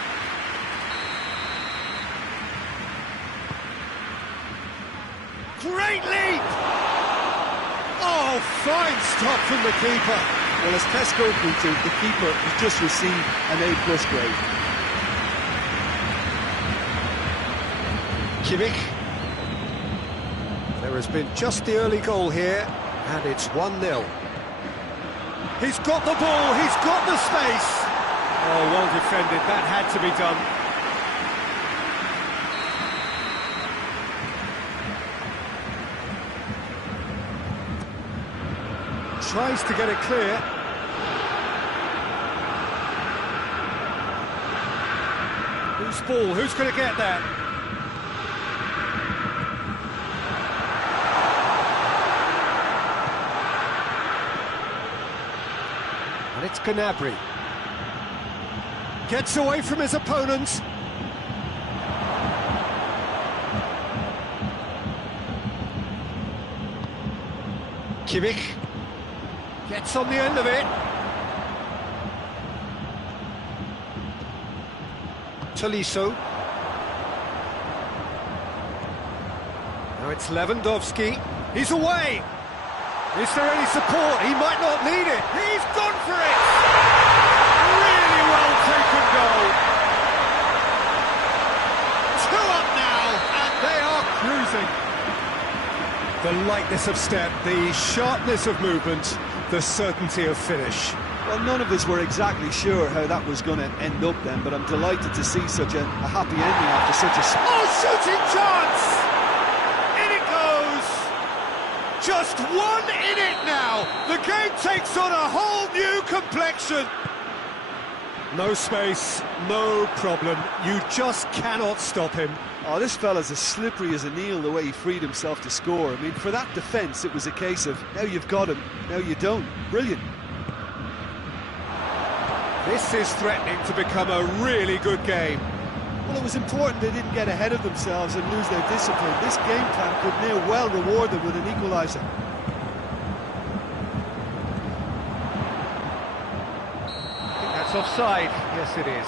Great leap! Oh, fine stop from the keeper. Well, as Tesco pointed, the keeper has just received an A+ grade. Kimmich. There has been just the early goal here, and it's 1-0. He's got the ball, he's got the space. Oh, well defended, that had to be done. Tries to get it clear. Whose ball? Who's going to get that? And it's Gnabry. Gets away from his opponents. Kimmich. Gets on the end of it. Tolisso. Now it's Lewandowski. He's away. Is there any support? He might not need it. He's gone for it. Really well taken goal. 2 up now, and they are cruising. The lightness of step, the sharpness of movement, the certainty of finish. Well, none of us were exactly sure how that was going to end up then, but I'm delighted to see such a happy ending after such a... Oh, shooting chance! In it goes! Just 1 in it now! The game takes on a whole new complexion! No space, no problem. You just cannot stop him. Oh, this fella's as slippery as an eel the way he freed himself to score. I mean, for that defence, it was a case of, now you've got him, now you don't. Brilliant. This is threatening to become a really good game. Well, it was important they didn't get ahead of themselves and lose their discipline. This game plan could near well reward them with an equaliser. I think that's offside. Yes, it is.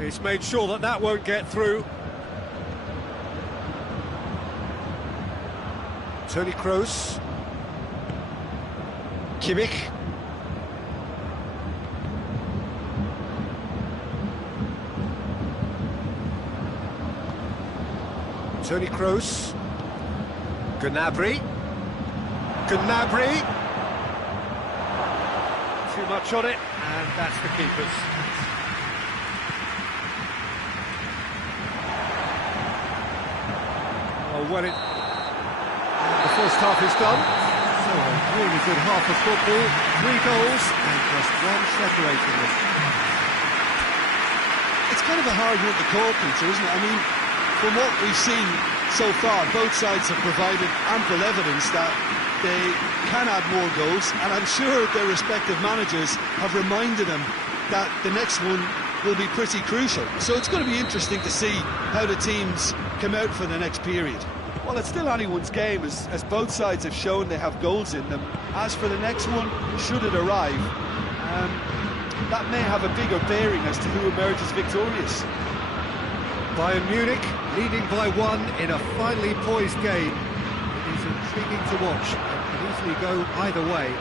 He's made sure that that won't get through. Toni Kroos. Kimmich. Toni Kroos. Gnabry. Gnabry. Too much on it, and that's the keeper's. Well, the first half is done. So a really good half of football, 3 goals and just one separating them. It's kind of a hard one to call, Peter, isn't it? I mean, from what we've seen so far, both sides have provided ample evidence that they can add more goals, and I'm sure their respective managers have reminded them that the next one will be pretty crucial. So it's going to be interesting to see how the teams come out for the next period. Well, it's still anyone's game, as both sides have shown they have goals in them. As for the next one, should it arrive, that may have a bigger bearing as to who emerges victorious. Bayern Munich leading by 1 in a finely poised game. It is intriguing to watch and can easily go either way.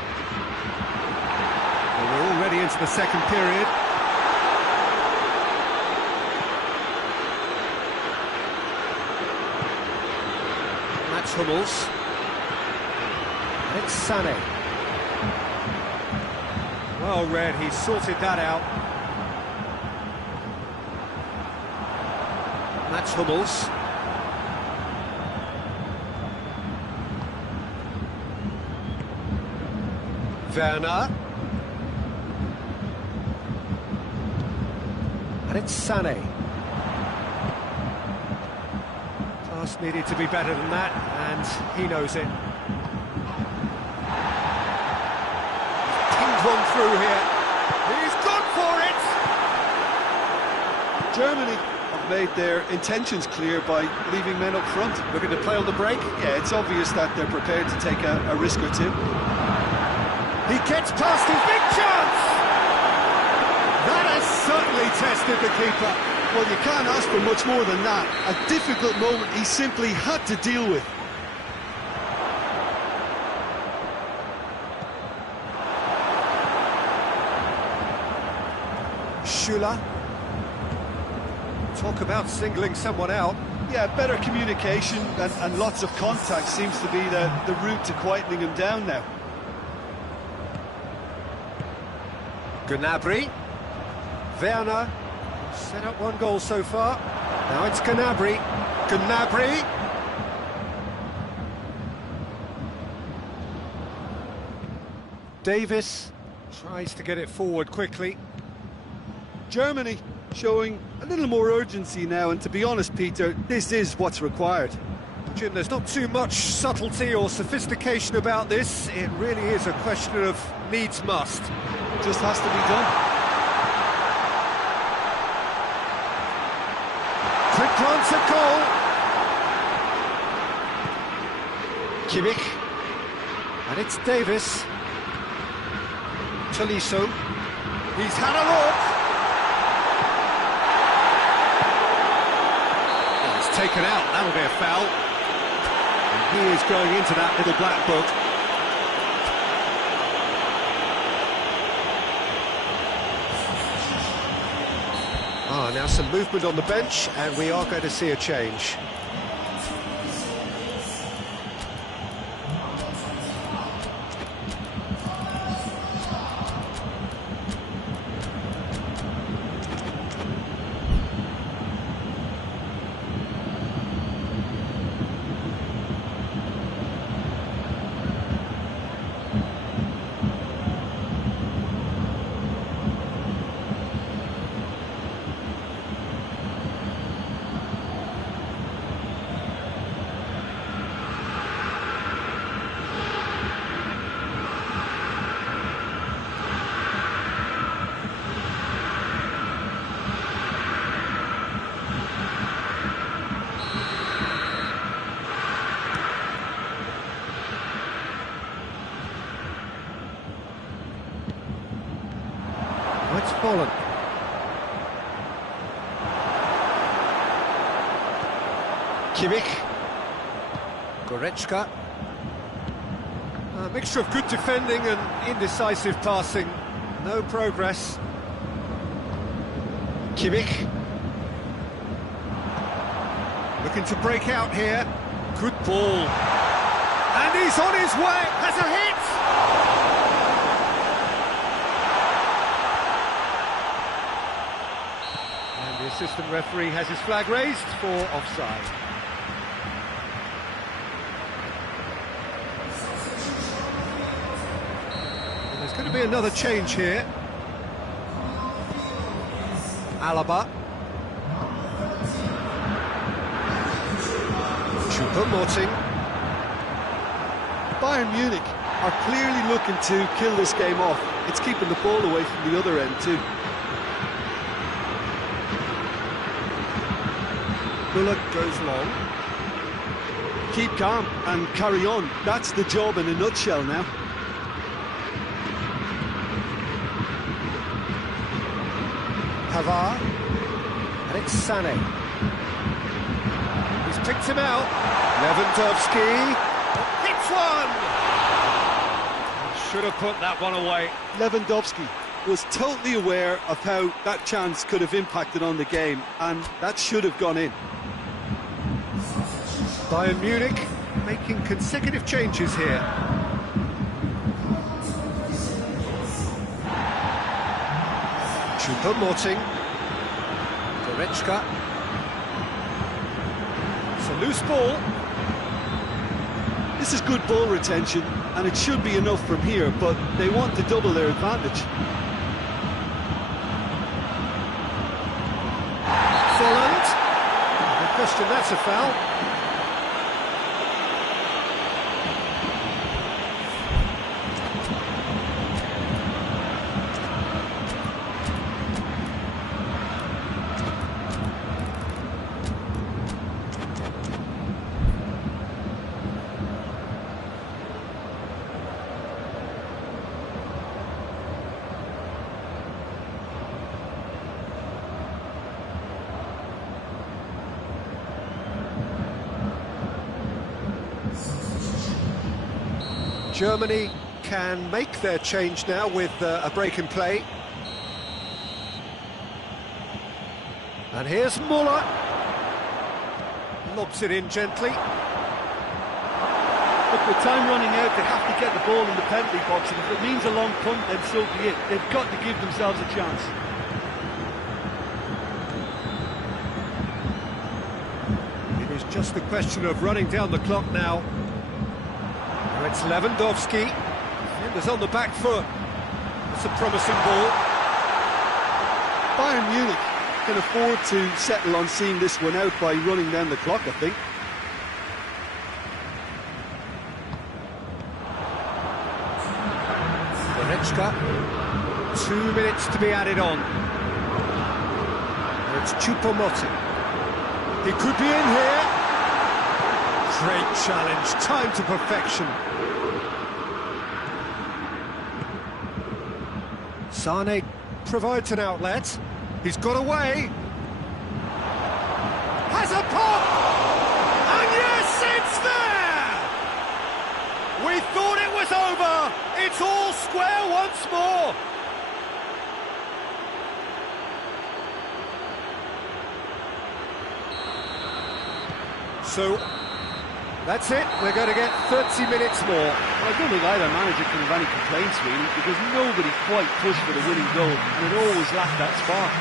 Well, we're already into the second period. Hummels. It's Sané. Well read, he sorted that out. That's Hummels. Werner. And it's Sané. Pass needed to be better than that, and he knows it. Pinged one through here. He's gone for it! Germany have made their intentions clear by leaving men up front. Looking to play on the break? Yeah, it's obvious that they're prepared to take a risk or two. He gets past his big chance! That has certainly tested the keeper. Well, you can't ask for much more than that. A difficult moment he simply had to deal with. Schüller. Talk about singling someone out. Yeah, better communication and lots of contact seems to be the route to quietening him down now. Gnabry. Werner. Set up 1 goal so far. Now it's Gnabry. Gnabry. Davis tries to get it forward quickly. Germany showing a little more urgency now, and to be honest, Peter, this is what's required. Jim, there's not too much subtlety or sophistication about this. It really is a question of needs must. Just has to be done. Quick glance at goal. Kimmich. And it's Davis. Tolisso. He's had a look. Oh, it's taken out. That'll be a foul. And he is going into that little black book. Now some movement on the bench, and we are going to see a change. Holland. Kimmich. Goretzka. A mixture of good defending and indecisive passing. No progress. Kimmich. Looking to break out here. Good ball. And he's on his way. Has a hit. And the assistant referee has his flag raised for offside. And there's going to be another change here. Alaba. Choupo-Moting. Bayern Munich are clearly looking to kill this game off. It's keeping the ball away from the other end too. Müller goes long. Keep calm and carry on. That's the job in a nutshell now. Pavard. And it's Sané. He's picked him out. Lewandowski. Hits one! Should have put that one away. Lewandowski was totally aware of how that chance could have impacted on the game, and that should have gone in. Bayern Munich making consecutive changes here. Choupo-Moting. Goretzka. It's a loose ball. This is good ball retention, and it should be enough from here, but they want to double their advantage. Holland. No question, that's a foul. Germany can make their change now with a break in play. And here's Müller. Lobs it in gently. Look, with time running out, they have to get the ball in the penalty box, and if it means a long punt, then so be it. They've got to give themselves a chance. It is just a question of running down the clock now. It's Lewandowski. Defenders on the back foot. It's a promising ball. Bayern Munich can afford to settle on seeing this one out by running down the clock, I think. Goretzka. 2 minutes to be added on. It's Choupo-Moting. He could be in here. Great challenge, time to perfection. Sané provides an outlet. He's got away. Has a pop! And yes, it's there! We thought it was over. It's all square once more. So, that's it. We're going to get 30 minutes more. Well, I don't think either manager can have any complaints, really, because nobody quite pushed for the winning goal, and it always lacked that spark.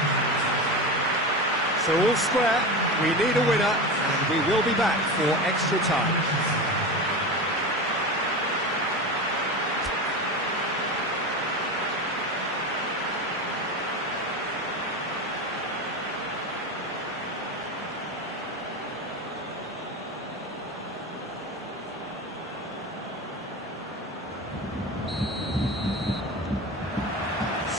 So all square, we need a winner, and we will be back for extra time.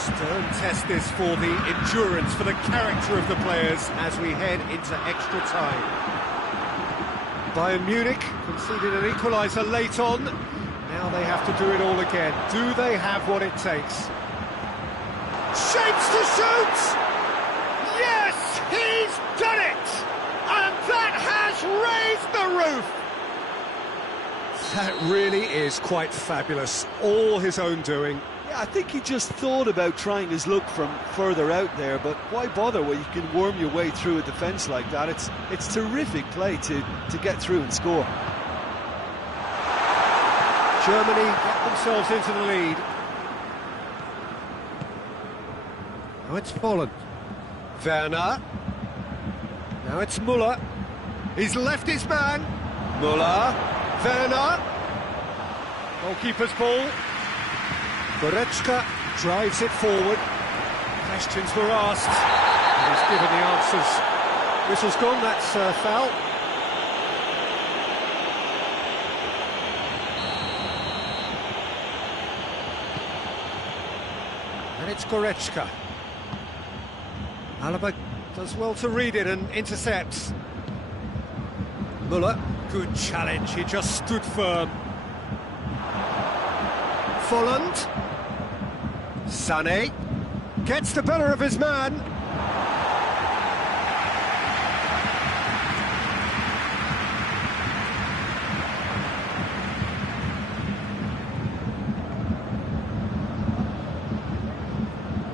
Stern test this for the endurance, for the character of the players as we head into extra time. Bayern Munich conceded an equaliser late on. Now they have to do it all again. Do they have what it takes? Shapes to shoot! Yes, he's done it! And that has raised the roof! That really is quite fabulous. All his own doing. Yeah, I think he just thought about trying his luck from further out there, but why bother when you can worm your way through a defence like that? It's terrific play to get through and score. Germany get themselves into the lead. Now it's Volland. Werner. Now it's Müller. He's left his man. Müller. Werner. Goalkeeper's ball. Goretzka drives it forward. Questions were asked. And he's given the answers. Whistle's gone, that's foul. And it's Goretzka. Alaba does well to read it and intercepts. Müller, good challenge, he just stood firm. Volland. Sané gets the better of his man.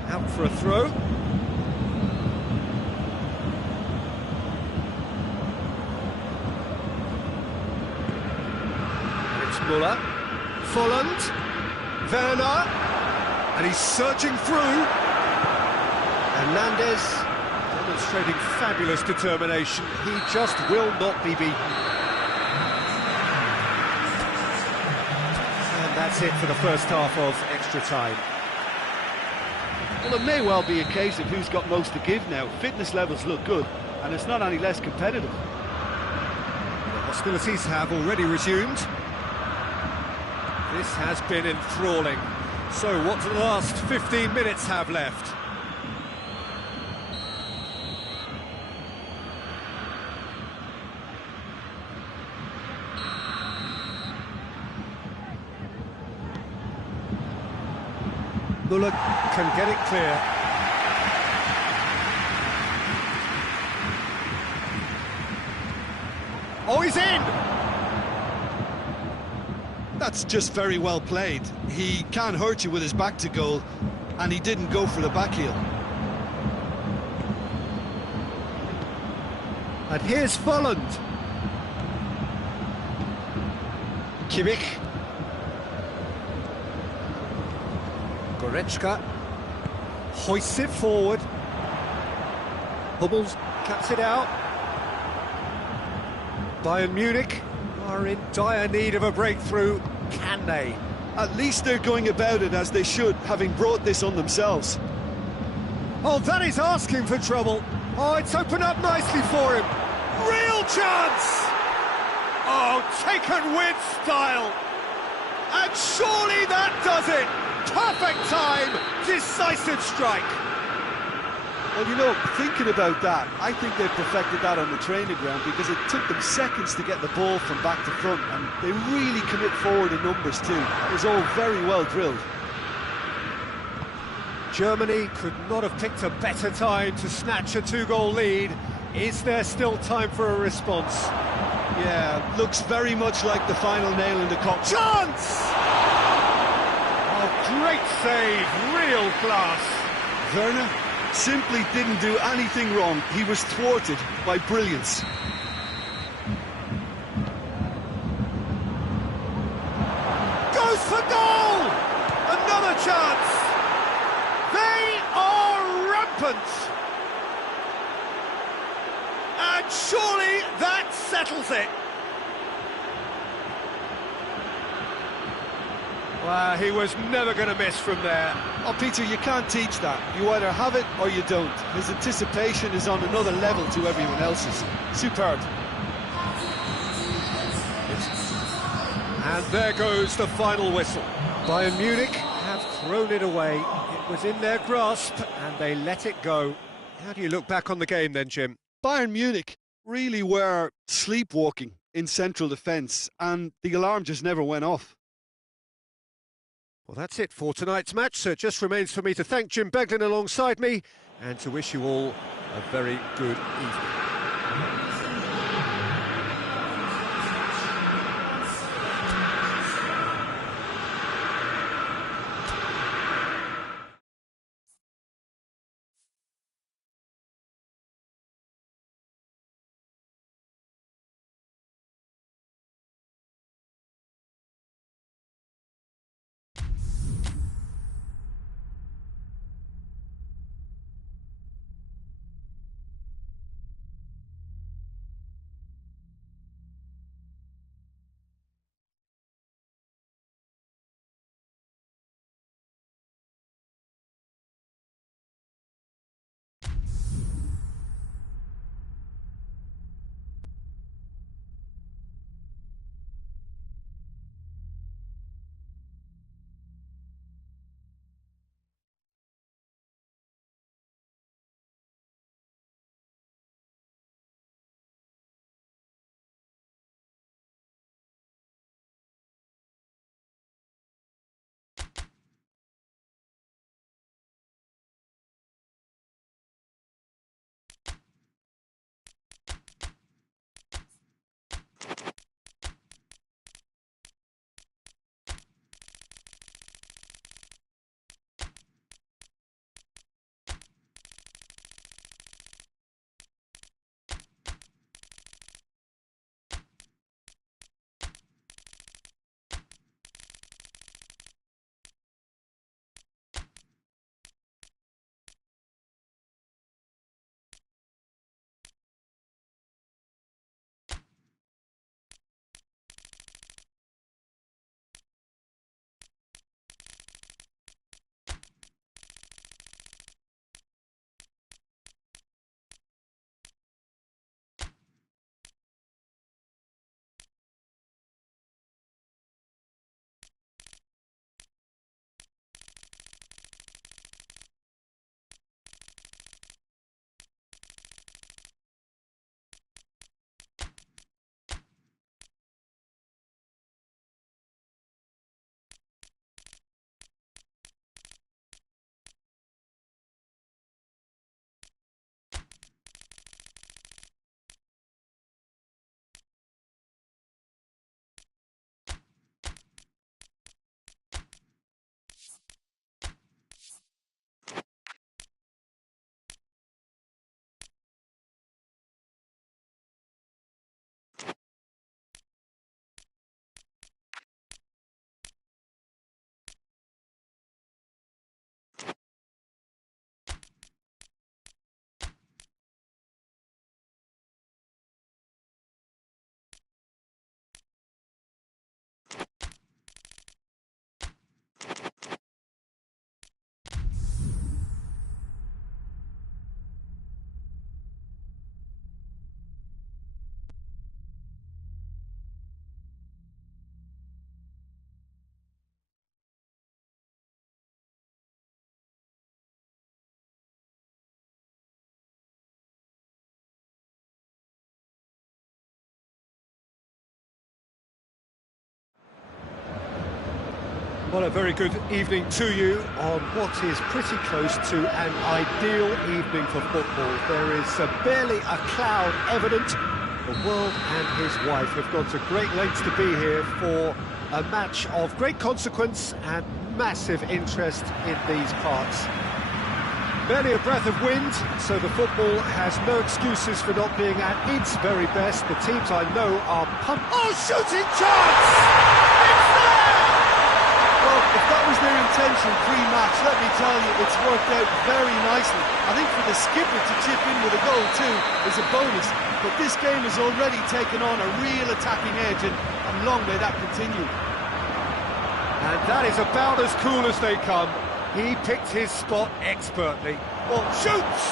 Out for a throw. It's Müller. Volland. Werner. And he's surging through. Hernandez demonstrating fabulous determination. He just will not be beaten. And that's it for the first half of extra time. Well, it may well be a case of who's got most to give now. Fitness levels look good, and it's not any less competitive. The hostilities have already resumed. This has been enthralling. So what do the last 15 minutes have left? Müller can get it clear. Oh, he's in! That's just very well played. He can't hurt you with his back to goal, and he didn't go for the back heel. And here's Volland. Kimmich. Goretzka hoists it forward. Hummels cuts it out. Bayern Munich are in dire need of a breakthrough. Can they? At least they're going about it as they should, having brought this on themselves. Oh, that is asking for trouble. Oh, it's opened up nicely for him. Real chance! Oh, taken with style. And surely that does it. Perfect time, decisive strike. Well, you know, thinking about that, I think they perfected that on the training ground because it took them seconds to get the ball from back to front, and they really commit forward in numbers too. It was all very well drilled. Germany could not have picked a better time to snatch a two-goal lead. Is there still time for a response? Yeah, looks very much like the final nail in the coffin. Chance! Oh, great save, real class. Werner simply didn't do anything wrong. He was thwarted by brilliance. Goes for goal! Another chance! They are rampant! And surely that settles it! Well, he was never going to miss from there. Oh, Peter, you can't teach that. You either have it or you don't. His anticipation is on another level to everyone else's. Superb. And there goes the final whistle. Bayern Munich have thrown it away. It was in their grasp and they let it go. How do you look back on the game then, Jim? Bayern Munich really were sleepwalking in central defence, and the alarm just never went off. Well, that's it for tonight's match, so it just remains for me to thank Jim Beglin alongside me and to wish you all a very good evening. Well, a very good evening to you on what is pretty close to an ideal evening for football. There is barely a cloud evident. The world and his wife have gone to great lengths to be here for a match of great consequence and massive interest in these parts. Barely a breath of wind, so the football has no excuses for not being at its very best. The teams I know are pumped. Oh, shooting chance! It's there! Well, if that was their intention pre-match, let me tell you, it's worked out very nicely. I think for the skipper to chip in with a goal too is a bonus. But this game has already taken on a real attacking edge, and long may that continue. And that is about as cool as they come. He picked his spot expertly. Oh, shoots!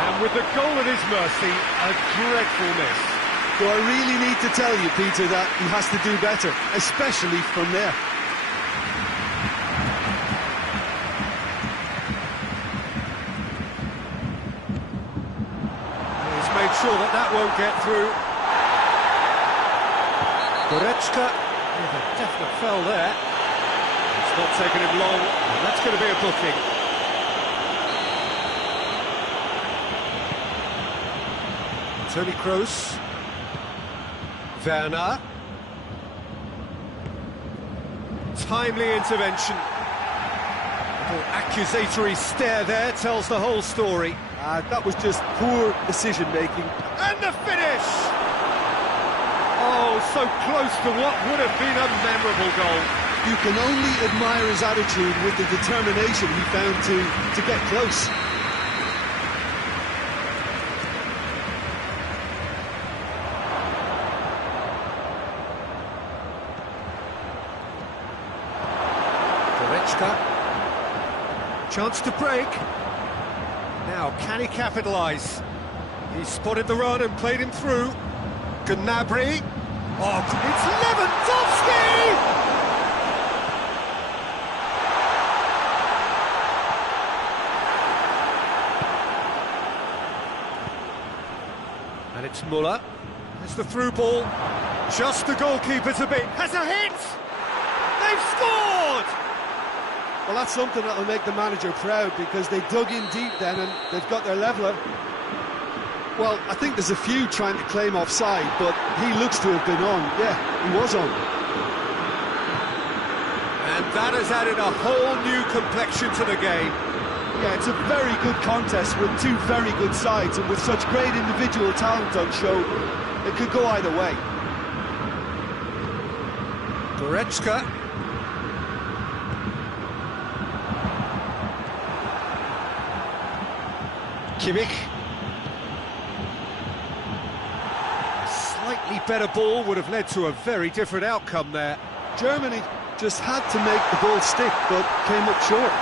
And with the goal at his mercy, a dreadful miss. Do I really need to tell you, Peter, that he has to do better, especially from there? He's made sure that that won't get through. Trungvk247 with a definite foul there. It's not taken him long, and that's going to be a booking. Toni Kroos. Werner. Timely intervention. Little accusatory stare there tells the whole story. That was just poor decision-making. And the finish! Oh, so close to what would have been a memorable goal. You can only admire his attitude with the determination he found to get close. Chance to break. Now, can he capitalise? He spotted the run and played him through. Gnabry. Oh, it's Lewandowski! And it's Muller. There's the through ball. Just the goalkeeper to beat. Has a hit! They've scored! Well, that's something that'll make the manager proud, because they dug in deep then and they've got their leveller. Well, I think there's a few trying to claim offside, but he looks to have been on. Yeah, he was on. And that has added a whole new complexion to the game. Yeah, it's a very good contest with two very good sides, and with such great individual talent on show, it could go either way. Goretzka. Kimmich. A slightly better ball would have led to a very different outcome there. Germany just had to make the ball stick, but came up short.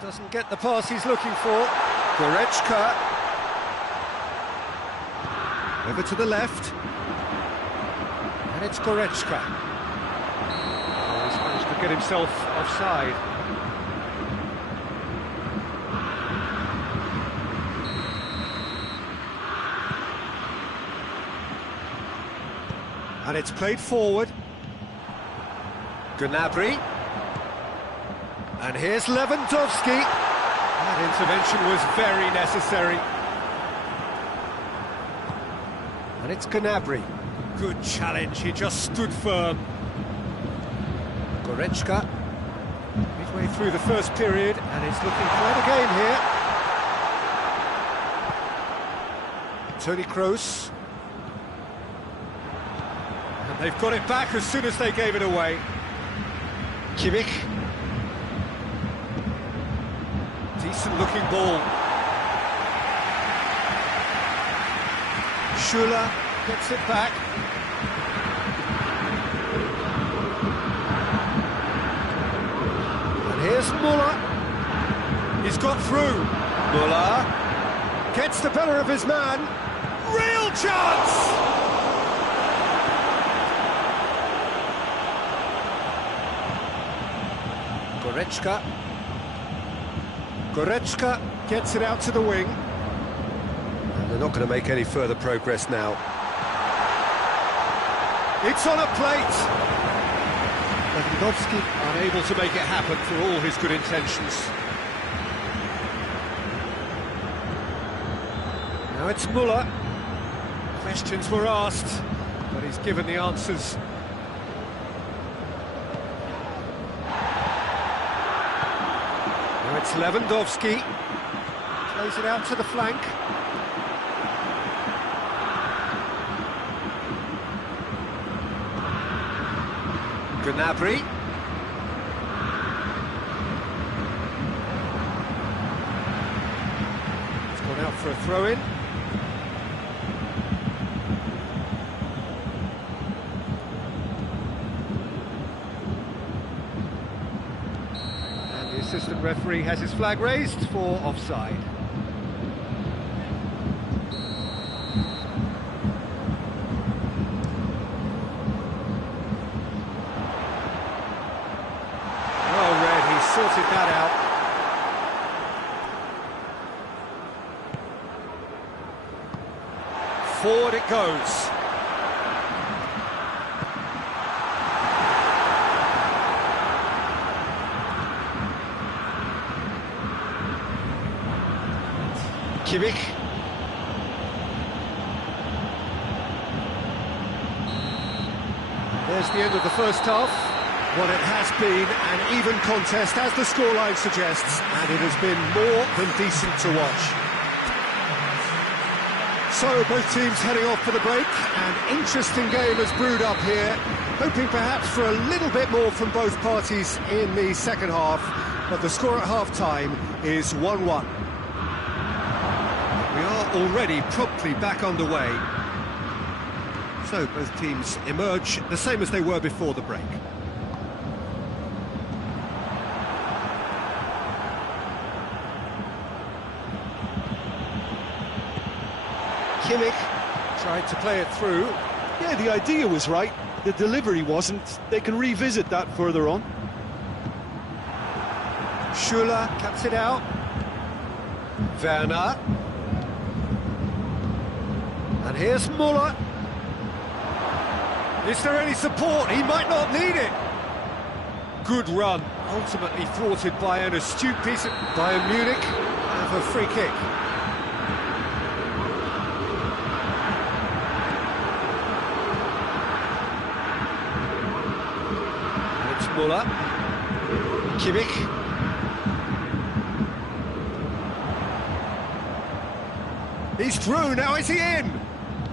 Doesn't get the pass he's looking for. Goretzka. Over to the left. And it's Goretzka. He's managed to get himself offside. And it's played forward. Gnabry. And here's Lewandowski. That intervention was very necessary. And it's Gnabry. Good challenge, he just stood firm. Goretzka. Midway through the first period, and it's looking quite a game here. Toni Kroos. And they've got it back as soon as they gave it away. Kimmich. Decent looking ball. Schuller gets it back. And here's Muller. He's got through. Muller gets the better of his man. Real chance! Goretzka. Goretzka gets it out to the wing. And they're not going to make any further progress now. It's on a plate! Lewandowski unable to make it happen for all his good intentions. Now it's Muller. Questions were asked, but he's given the answers. Now it's Lewandowski. Plays it out to the flank. Gnabry. It's gone out for a throw-in. And the assistant referee has his flag raised for offside. Sorted that out. forward it goes. Trungvk. There's the end of the first half. Well, it has been an even contest, as the scoreline suggests, and it has been more than decent to watch. So, both teams heading off for the break. An interesting game has brewed up here, hoping perhaps for a little bit more from both parties in the second half, but the score at half-time is 1-1. We are already promptly back underway. So, both teams emerge the same as they were before the break. Trungvk tried to play it through. Yeah, the idea was right, the delivery wasn't. They can revisit that further on. Schuler cuts it out. Werner. And here's Müller. Is there any support? He might not need it. Good run, ultimately thwarted by an astute piece of Bayern Munich and a free kick. And it's Müller. Trungvk. He's through, now is he in?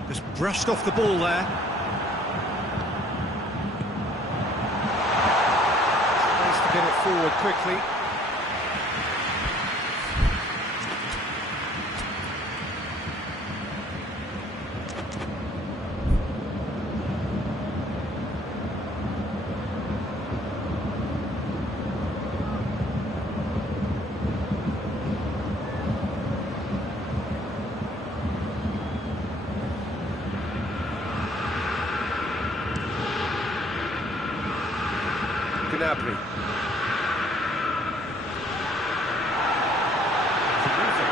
Just brushed off the ball there. Nice to get it forward quickly. Gnabry.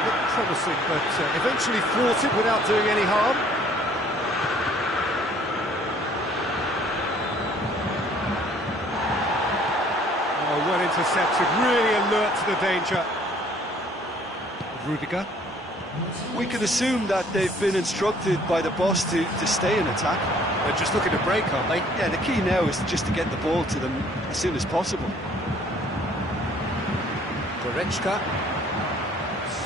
Looked promising, but eventually thwarted without doing any harm. Oh, well intercepted, really alert to the danger. Rudiger. We can assume that they've been instructed by the boss to stay in attack. They're just looking to break, aren't they? Yeah, the key now is just to get the ball to them as soon as possible. Goretzka.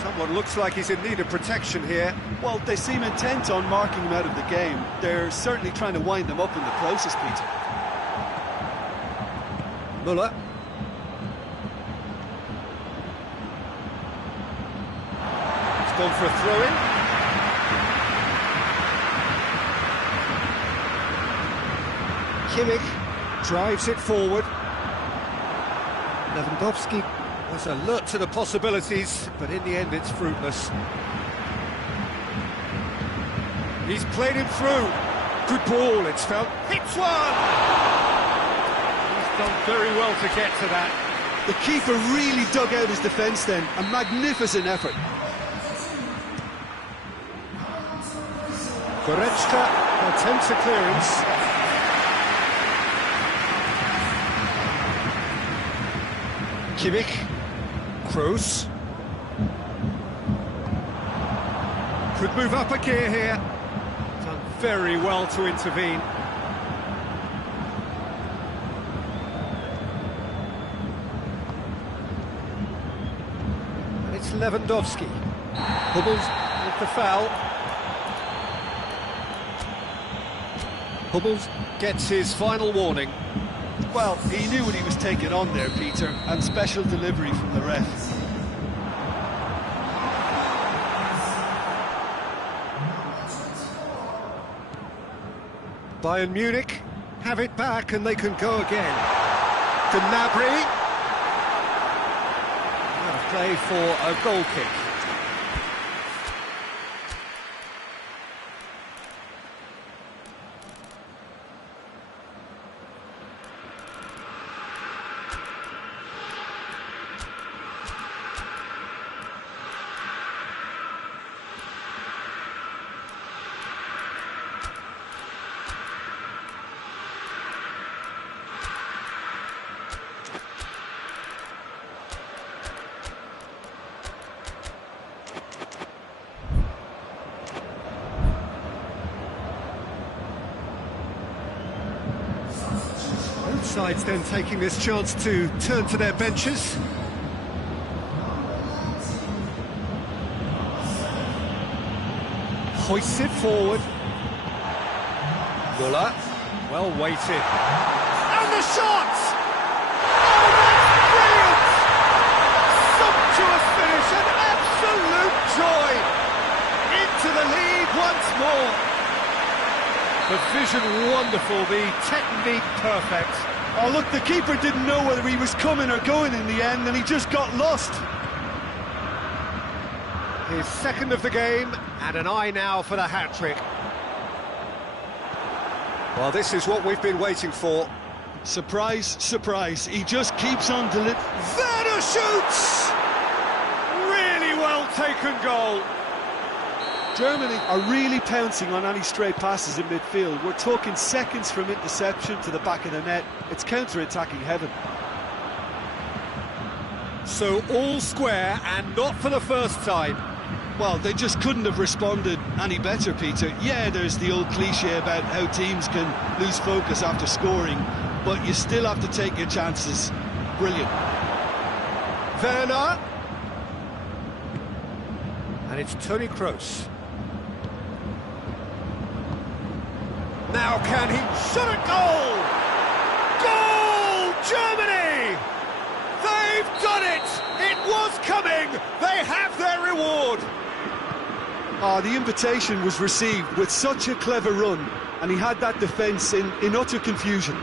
Someone looks like he's in need of protection here. Well, they seem intent on marking him out of the game. They're certainly trying to wind them up in the process, Peter. Müller. He's gone for a throw-in. Trungvk drives it forward. Lewandowski was alert to the possibilities, but in the end it's fruitless. He's played him through. Good ball, it's felt. Hits one! He's done very well to get to that. The keeper really dug out his defence then. A magnificent effort. Goretzka attempts a clearance. Trungvk, Kroos. Could move up a gear here. Done very well to intervene. And it's Lewandowski. Hummels with the foul. Hummels gets his final warning. Well, he knew what he was taking on there, Peter, and special delivery from the ref. Bayern Munich have it back and they can go again. Gnabry. Out of play for a goal kick. Sides then taking this chance to turn to their benches. Hoists it forward. Muller, well weighted. And the shot! Oh, that's brilliant! Sumptuous finish, an absolute joy! Into the lead once more. The vision wonderful, the technique perfect. Oh, look, the keeper didn't know whether he was coming or going in the end, and he just got lost. His second of the game, and an eye now for the hat-trick. Well, this is what we've been waiting for. Surprise, surprise, he just keeps on delivering. Werner shoots! Really well taken goal. Germany are really pouncing on any stray passes in midfield. We're talking seconds from interception to the back of the net. It's counter-attacking heaven. So all square, and not for the first time. Well, they just couldn't have responded any better, Peter. Yeah, there's the old cliche about how teams can lose focus after scoring, but you still have to take your chances. Brilliant. Werner. And it's Toni Kroos. Now can he shot a goal? Goal! Germany! They've done it! It was coming! They have their reward! The invitation was received with such a clever run, and he had that defence in utter confusion.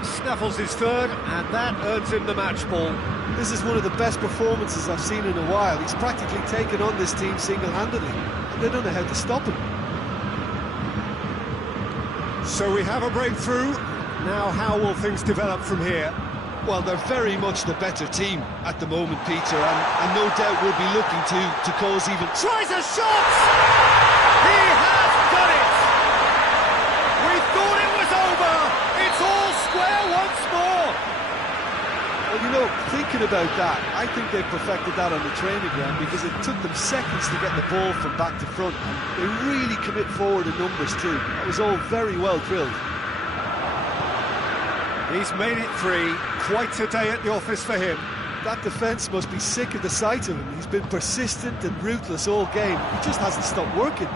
He snaffles his third, and that earns him the match ball. This is one of the best performances I've seen in a while. He's practically taken on this team single-handedly, and they don't know how to stop him. So we have a breakthrough. Now how will things develop from here? Well, they're very much the better team at the moment, Peter, and no doubt will be looking to cause even... Tries a shot! He has done it! We thought it was over! It's all square once more! Well, you know, thinking about that, I think they've perfected that on the training ground, because it took them seconds to get the ball from back to front, and they really commit forward in numbers too. It was all very well drilled. He's made it three. Quite a day at the office for him. That defence must be sick of the sight of him. He's been persistent and ruthless all game. He just hasn't stopped working.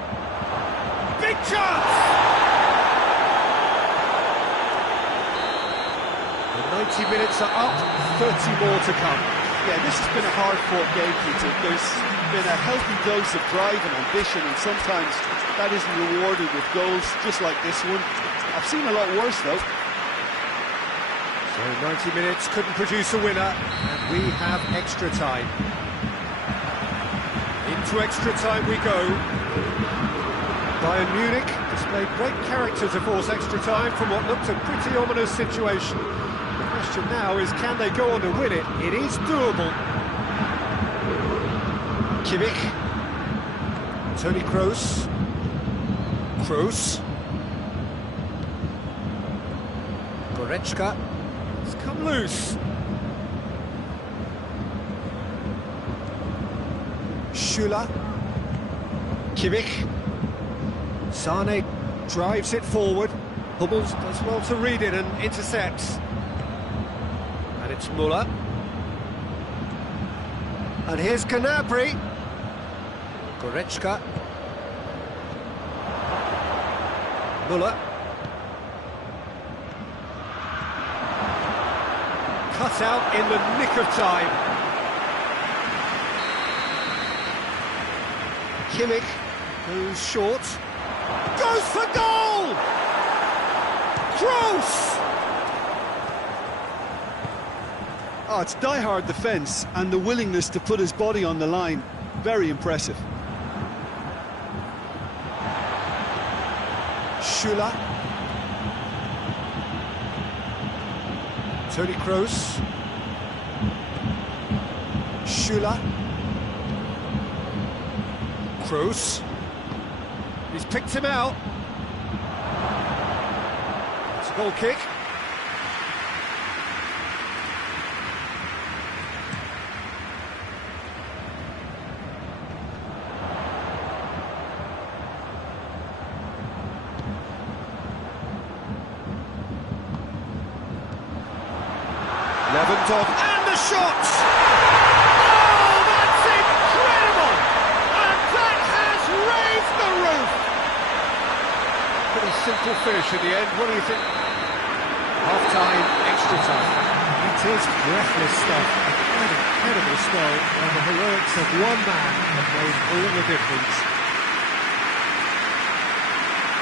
Big chance! The 90 minutes are up, 30 more to come. Yeah, this has been a hard-fought game, Peter. There's been a healthy dose of drive and ambition, and sometimes that isn't rewarded with goals, just like this one. I've seen a lot worse, though. So 90 minutes couldn't produce a winner, and we have extra time. Into extra time we go. Bayern Munich displayed great character to force extra time from what looked a pretty ominous situation. The question now is, can they go on to win it? It is doable. Kimmich. Toni Kroos. Kroos. Goretzka. It's come loose. Schüller. Kimmich. Sane drives it forward. Hummels does well to read it and intercepts. And it's Muller. And here's Gnabry. Goretzka. Muller. Cut out in the nick of time. Kimmich goes short. Goes for goal! Kroos! Oh, it's die-hard defence and the willingness to put his body on the line. Very impressive. Schüller. Toni Kroos. Schüller. Kroos. He's picked him out. It's a goal kick. of, and the shots! Oh, that's incredible! And that has raised the roof! Pretty simple finish in the end, what do you think? Half-time, extra time. It is breathless stuff. An incredible spell where the heroics of one man have made all the difference.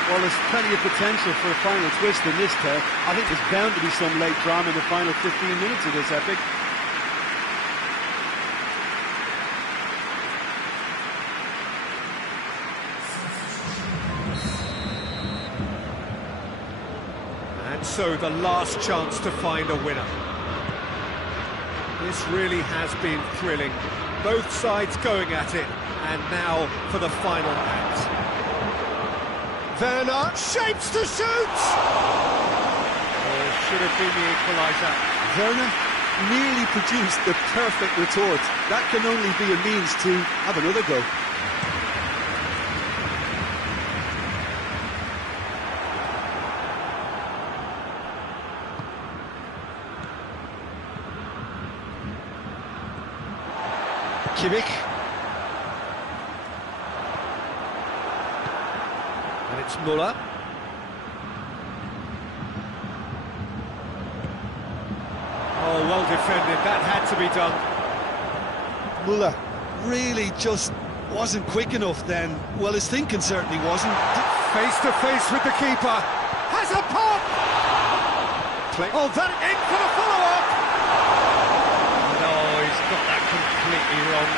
Well, there's plenty of potential for a final twist in this test. I think there's bound to be some late drama in the final 15 minutes of this epic. And so the last chance to find a winner. This really has been thrilling. Both sides going at it, and now for the final act. Werner shapes to shoot! Oh, should have been the equaliser. Werner nearly produced the perfect retort. That can only be a means to have another go. Kimmich. And it's Müller. Oh, well defended, that had to be done. Müller really just wasn't quick enough then. Well, his thinking certainly wasn't. Face to face with the keeper. Has a pop! Oh, that in for the follow-up! No, he's got that completely wrong.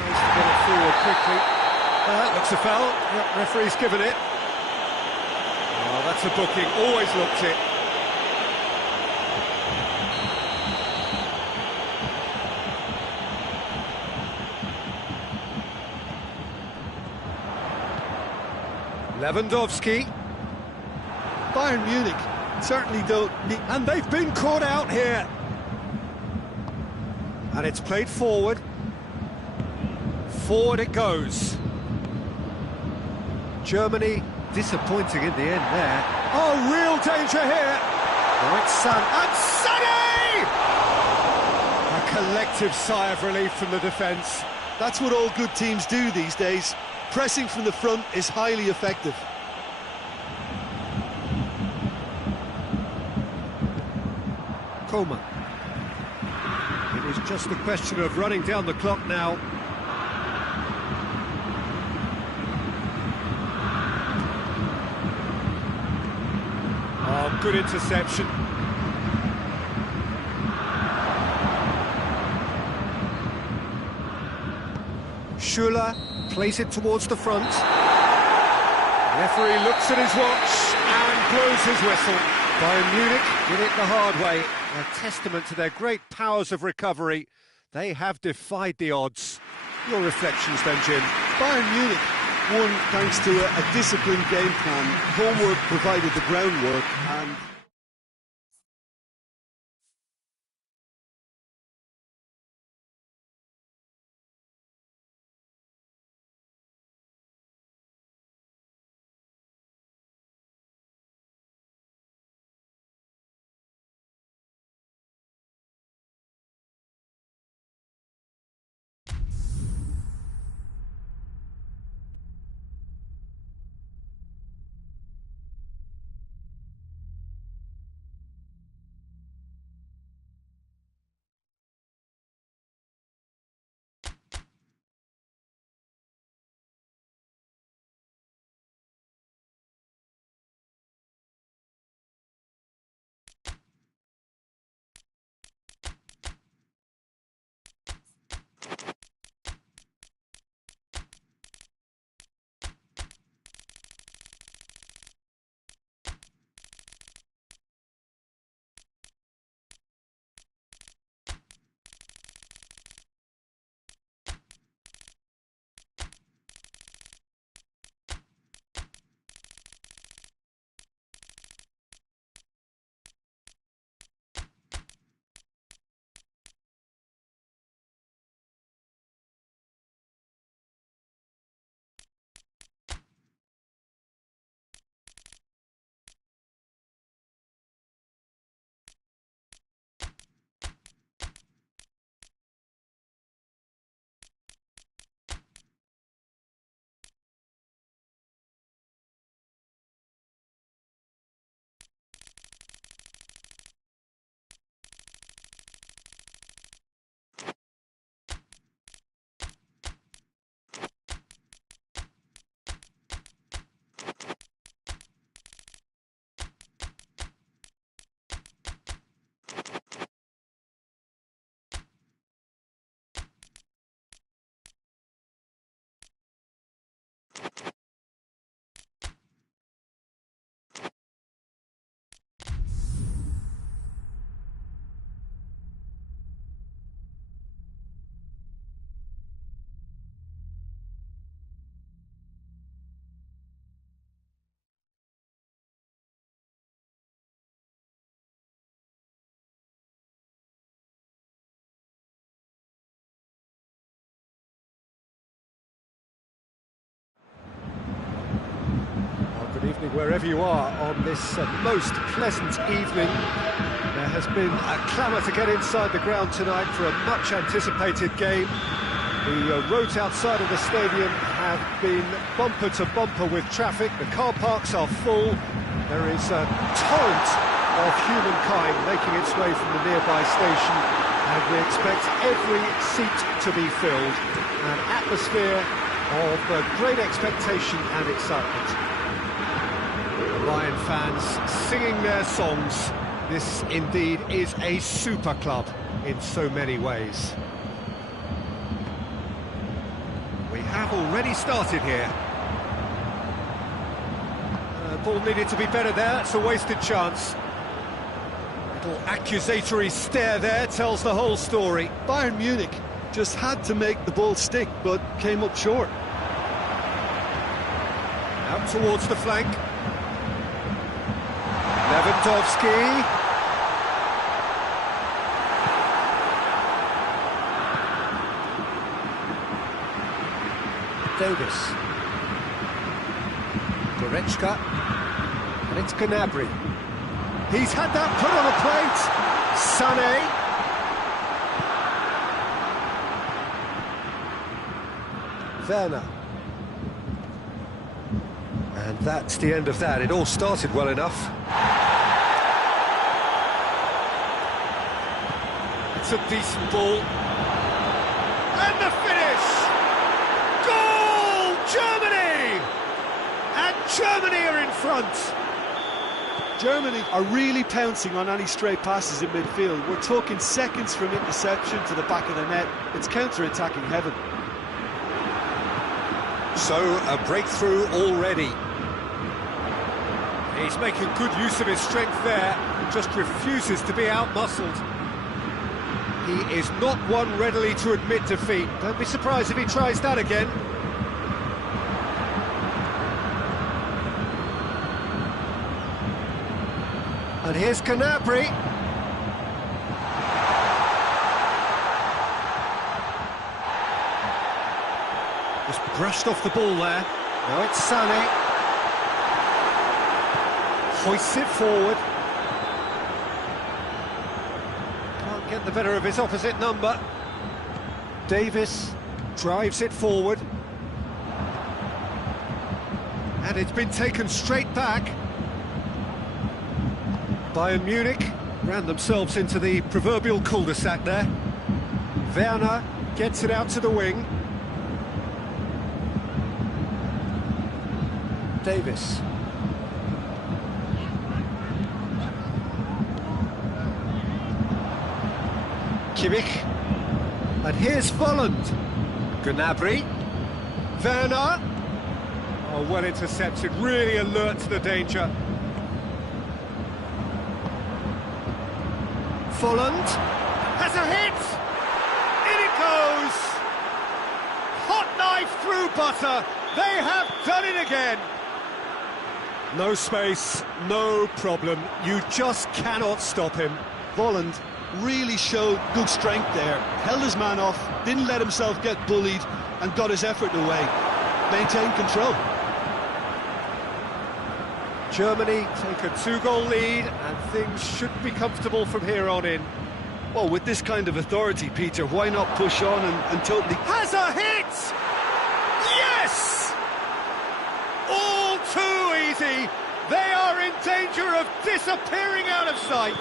Tries to get it forward quickly. Looks a foul. Yep, referee's given it. Oh, that's a booking. Always looked it. Lewandowski. Bayern Munich certainly don't need... And they've been caught out here. And it's played forward. Forward it goes. Germany disappointing in the end there. Oh, real danger here. Oh, it's Son. And Sonny! A collective sigh of relief from the defence. That's what all good teams do these days. Pressing from the front is highly effective. Coleman. It is just a question of running down the clock now. Oh, good interception. Schuller plays it towards the front. Referee looks at his watch and blows his whistle. Bayern Munich did it the hard way. A testament to their great powers of recovery. They have defied the odds. Your reflections then, Jim? Bayern Munich won thanks to a disciplined game plan. Homework provided the groundwork, and evening, wherever you are on this most pleasant evening. There has been a clamour to get inside the ground tonight for a much-anticipated game. The roads outside of the stadium have been bumper to bumper with traffic. The car parks are full. There is a torrent of humankind making its way from the nearby station, and we expect every seat to be filled. An atmosphere of great expectation and excitement. The Lion fans singing their songs. This indeed is a super club in so many ways. We have already started here. Ball needed to be better there, it's a wasted chance. Little accusatory stare there tells the whole story. Bayern Munich just had to make the ball stick, but came up short. Out towards the flank. Lewandowski. Davis. Goretzka. And it's Gnabry. He's had that put on a plate. Sané. Werner. And that's the end of that. It all started well enough. It's a decent ball. And the finish! Goal! Germany! And Germany are in front. Germany are really pouncing on any stray passes in midfield. We're talking seconds from interception to the back of the net. It's counter-attacking heaven. So, a breakthrough already. He's making good use of his strength there, just refuses to be out-muscled. He is not one readily to admit defeat. Don't be surprised if he tries that again. And here's Gnabry. Just brushed off the ball there. Now it's Sané. Hoists it forward. Can't get the better of his opposite number. Davis drives it forward. And it's been taken straight back. Bayern Munich ran themselves into the proverbial cul-de-sac there. Werner gets it out to the wing. Davis. Kimmich. And here's Volland. Gnabry. Werner. Oh, well intercepted, really alert to the danger. Volland has a hit! In it goes! Hot knife through butter! They have done it again! No space, no problem. You just cannot stop him. Volland really showed good strength there. Held his man off, didn't let himself get bullied, and got his effort away. Maintained control. Germany take a 2-goal lead, and things should be comfortable from here on in. Well, with this kind of authority, Peter, why not push on and totally... Has a hit! Yes! All too easy. They are in danger of disappearing out of sight.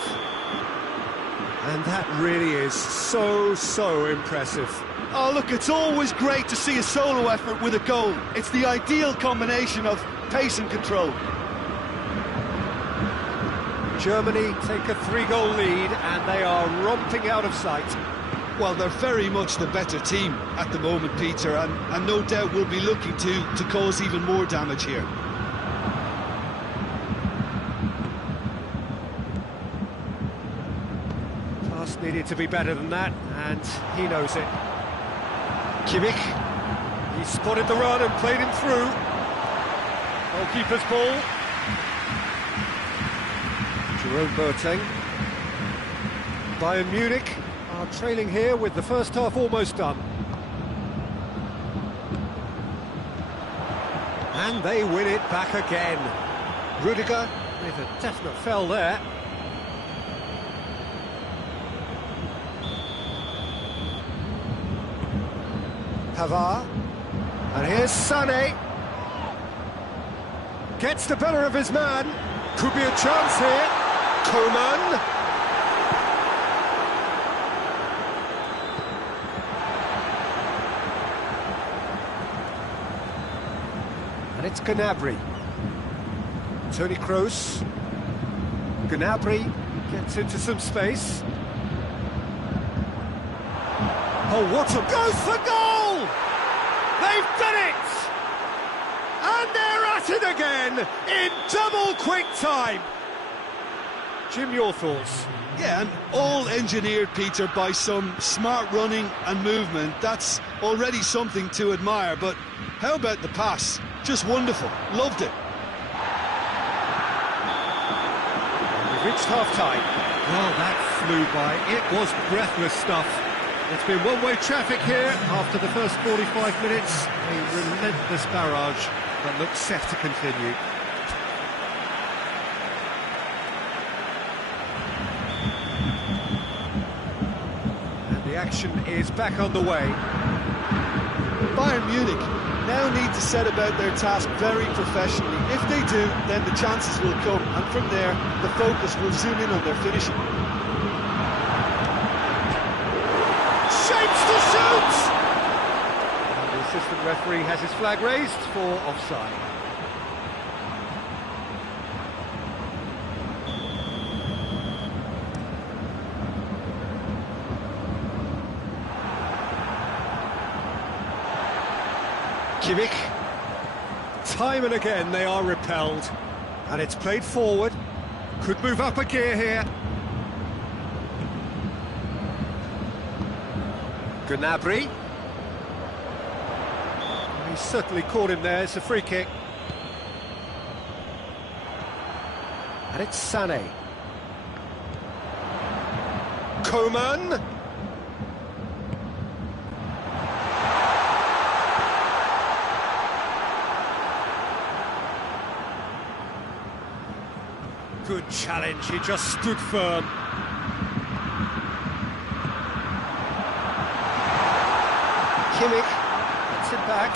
And that really is so impressive. Oh, look, it's always great to see a solo effort with a goal. It's the ideal combination of pace and control. Germany take a 3-goal lead, and they are romping out of sight. Well, they're very much the better team at the moment, Peter, and no doubt will be looking to cause even more damage here. Pass needed to be better than that, and he knows it. Kimmich, he spotted the run and played him through. Goalkeeper's ball. Jerome Boateng. Bayern Munich are trailing here with the first half almost done. And they win it back again. Rudiger with a definite foul there. Pavard, and here's Sané. Gets the better of his man. Could be a chance here. Coman. And it's Gnabry. Toni Kroos. Gnabry gets into some space. Oh, what a... Goes for goal! They've done it! And they're at it again in double quick time. Jim, your thoughts? Yeah, and all engineered, Peter, by some smart running and movement. That's already something to admire, but how about the pass? Just wonderful. Loved it. We've reached half-time. Well, that flew by. It was breathless stuff. It's been one-way traffic here after the first 45 minutes. A relentless barrage that looks set to continue. And the action is back on the way. Bayern Munich now need to set about their task very professionally. If they do, then the chances will come, and from there, the focus will zoom in on their finishing. Shapes to shoot! And the assistant referee has his flag raised for offside. Trungvk. Time and again they are repelled, and it's played forward. Could move up a gear here. Gnabry. He certainly caught him there. It's a free kick. And it's Sané. Coman. Good challenge, he just stood firm. Kimmich gets it back.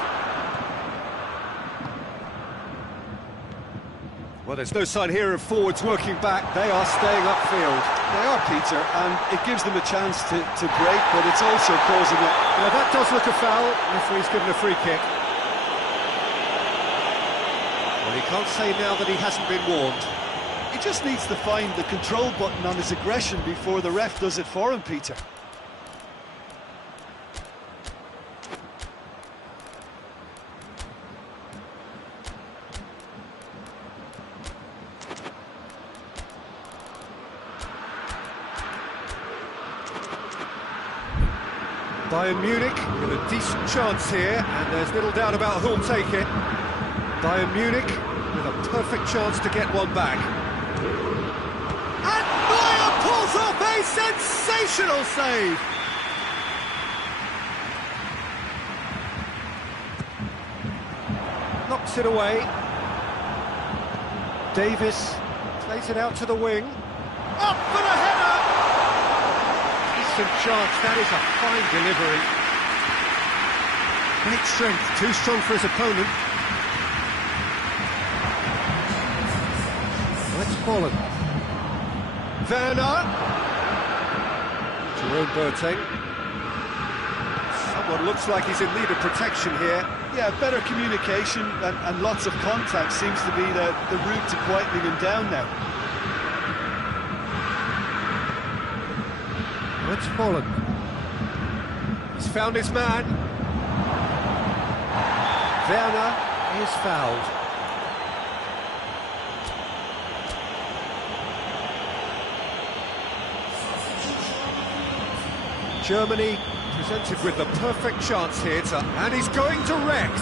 Well, there's no sign here of forwards working back. They are staying upfield. They are, Peter, and it gives them a chance to break, but it's also causing it. Now that does look a foul. Referee's given a free kick. Well, he can't say now that he hasn't been warned. He just needs to find the control button on his aggression before the ref does it for him, Peter. Bayern Munich with a decent chance here, and there's little doubt about who'll take it. Bayern Munich with a perfect chance to get one back. And Neuer pulls off a sensational save! Knocks it away. Davis plays it out to the wing. Up for the header! Decent chance, that is a fine delivery. Great strength, too strong for his opponent. That's fallen. Werner. Jerome Boateng. Someone looks like he's in need of protection here. Yeah, better communication and lots of contact seems to be the route to quietening him down now. That's fallen. He's found his man. Werner is fouled. Germany presented with the perfect chance here and he's going direct.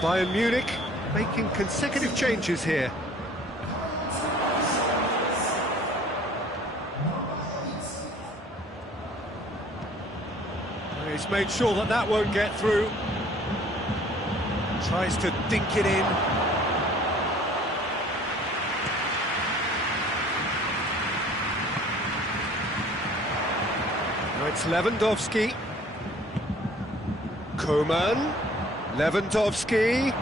Bayern Munich making consecutive changes here. He's made sure that that won't get through. Tries to dink it in. Now it's Lewandowski. Koeman. Lewandowski.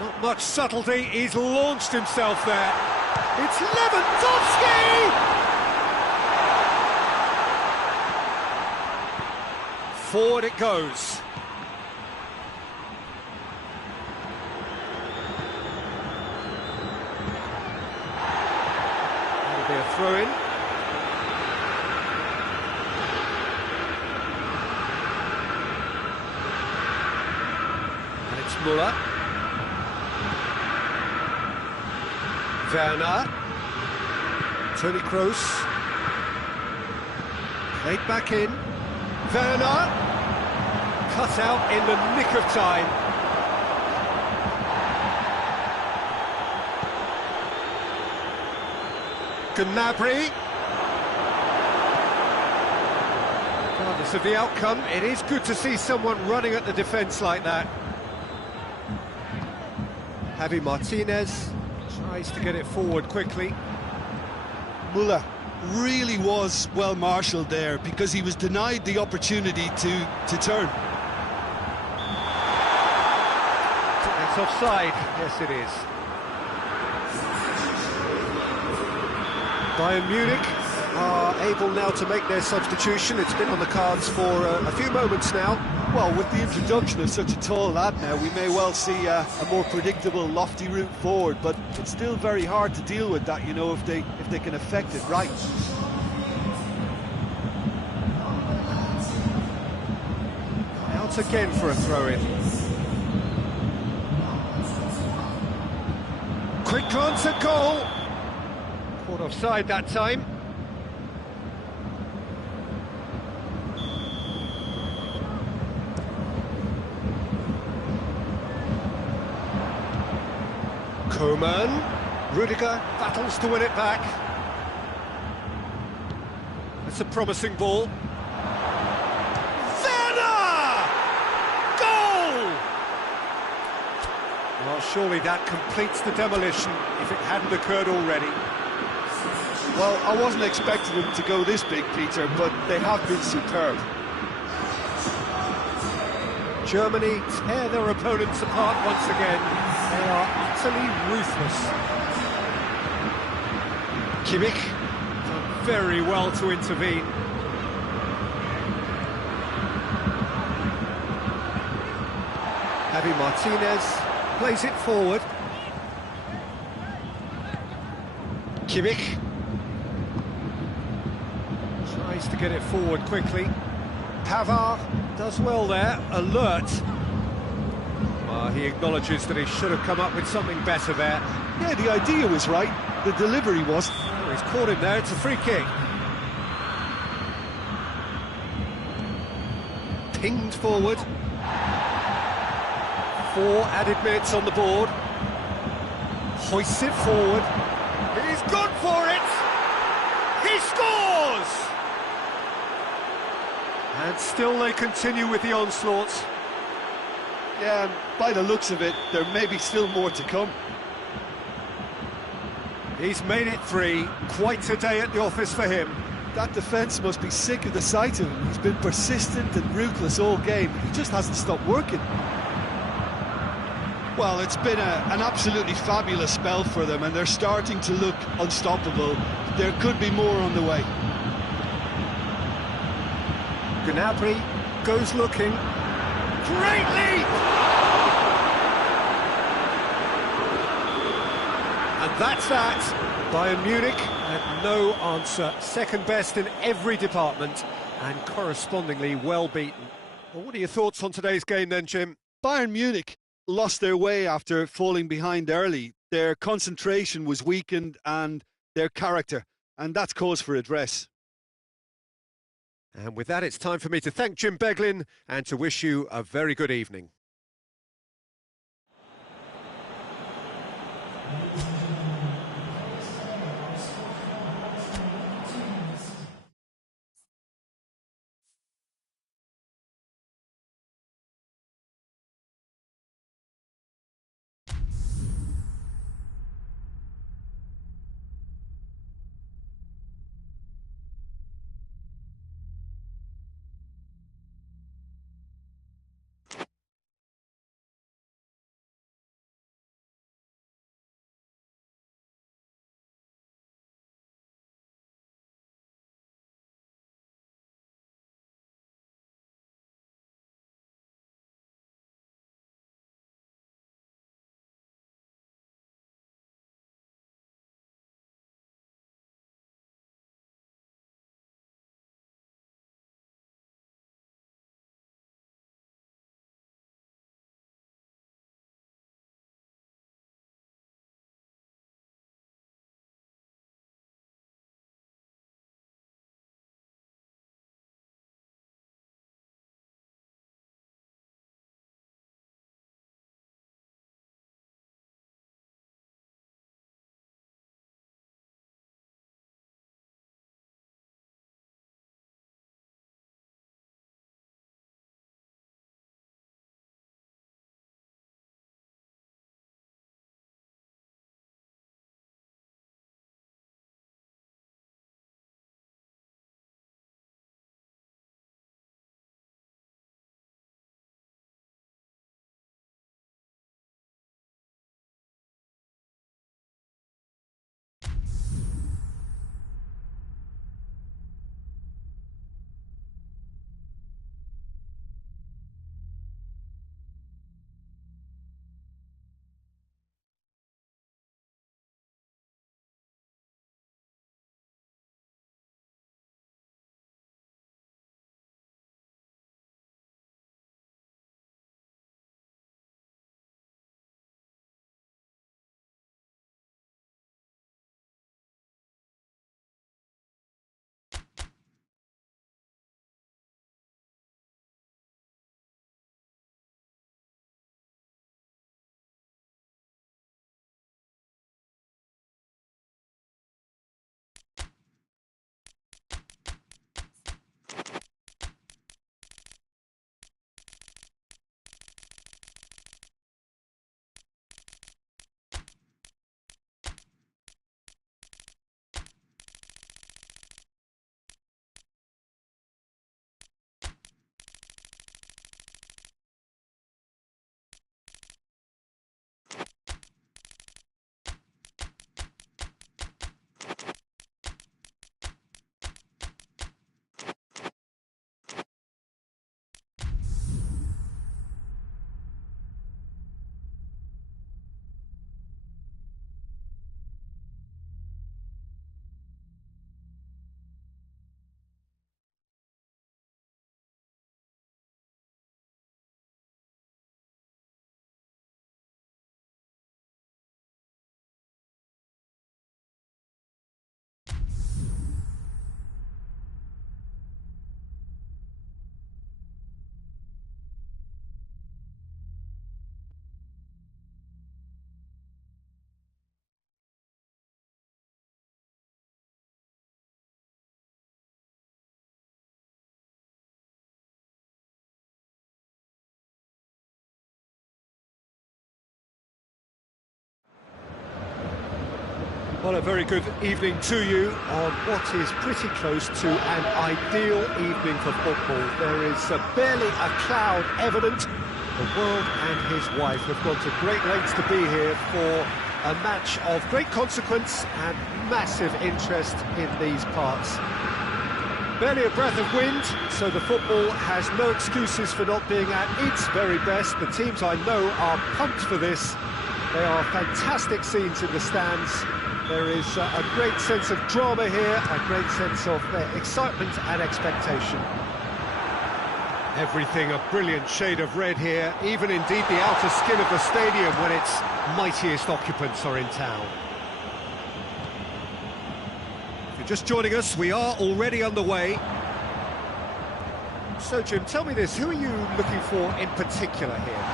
Not much subtlety, he's launched himself there. It's Lewandowski! Forward it goes. That'll be a throw-in. And it's Müller. Werner. Toni Kroos. Played back in. Werner. Cut out in the nick of time. Gnabry. Regardless of the outcome, it is good to see someone running at the defence like that. Javi Martinez tries to get it forward quickly. Müller really was well marshalled there because he was denied the opportunity to turn. It's offside. Yes, it is. Bayern Munich are able now to make their substitution. It's been on the cards for a few moments now. Well, with the introduction of such a tall lad now, we may well see a more predictable, lofty route forward, but it's still very hard to deal with that, you know, if they can affect it right. Out again for a throw-in. Quick glance at goal. Caught offside that time. Koeman. Rudiger battles to win it back. It's a promising ball. Werner! Goal! Well, surely that completes the demolition if it hadn't occurred already. Well, I wasn't expecting them to go this big, Peter, but they have been superb. Germany tear their opponents apart once again. They are utterly ruthless. Kimmich done very well to intervene. Javi Martinez plays it forward. Kimmich tries to get it forward quickly. Pavard does well there, alert. He acknowledges that he should have come up with something better there. Yeah, the idea was right, the delivery wasn't. Oh, he's caught him there, it's a free kick. Pinged forward. 4 added minutes on the board. Hoists it forward. He's gone for it! He scores! And still they continue with the onslaughts. Yeah, and by the looks of it, there may be still more to come. He's made it 3. Quite a day at the office for him. That defence must be sick of the sight of him. He's been persistent and ruthless all game. He just hasn't stopped working. Well, it's been an absolutely fabulous spell for them, and they're starting to look unstoppable. There could be more on the way. Gnabry goes looking. Great leap! And that's that. Bayern Munich had no answer. Second best in every department and correspondingly well beaten. Well, what are your thoughts on today's game then, Jim? Bayern Munich lost their way after falling behind early. Their concentration was weakened and their character, and that's cause for address. And with that, it's time for me to thank Jim Beglin and to wish you a very good evening. Well, a very good evening to you on what is pretty close to an ideal evening for football. There is barely a cloud evident. The world and his wife have gone to great lengths to be here for a match of great consequence and massive interest in these parts. Barely a breath of wind, so the football has no excuses for not being at its very best. The teams I know are pumped for this. They are fantastic scenes in the stands. There is a great sense of drama here, a great sense of excitement and expectation. Everything a brilliant shade of red here, even indeed the outer skin of the stadium when its mightiest occupants are in town. If you're just joining us, we are already underway. So Jim, tell me this, who are you looking for in particular here?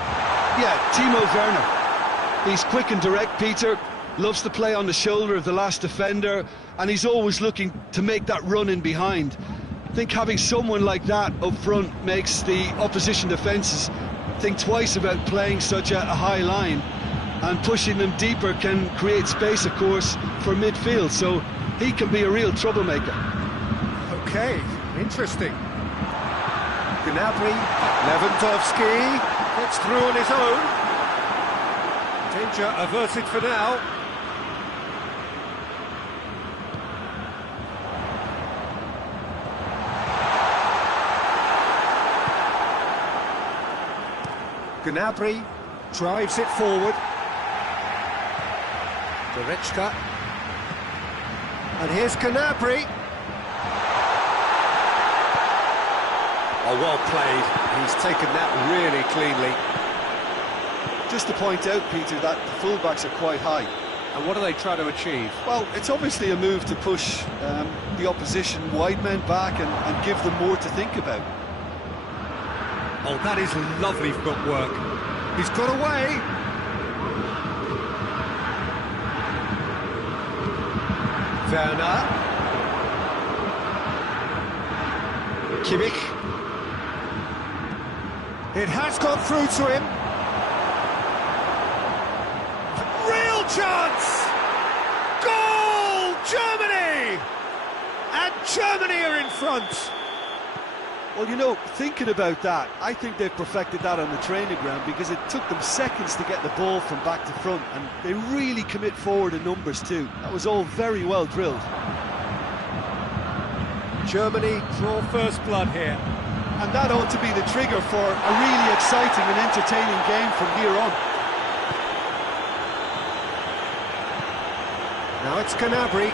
Yeah, Timo Werner. He's quick and direct, Peter. Loves to play on the shoulder of the last defender, and he's always looking to make that run in behind. I think having someone like that up front makes the opposition defences think twice about playing such a high line, and pushing them deeper can create space, of course, for midfield, so he can be a real troublemaker. Okay, interesting. Gnabry, Lewandowski gets through on his own. Danger averted for now. Gnabry drives it forward. Trungvk247. And here's Gnabry. Oh, well played. He's taken that really cleanly. Just to point out, Peter, that the fullbacks are quite high. And what do they try to achieve? Well, it's obviously a move to push the opposition wide men back and give them more to think about. Oh, that is lovely footwork. He's got away. Werner. Kimmich. It has got through to him. Real chance! Goal! Germany! And Germany are in front. Well, you know, thinking about that, I think they've perfected that on the training ground because it took them seconds to get the ball from back to front, and they really commit forward in numbers too. That was all very well drilled. Germany draw first blood here. And that ought to be the trigger for a really exciting and entertaining game from here on. Now it's Gnabry.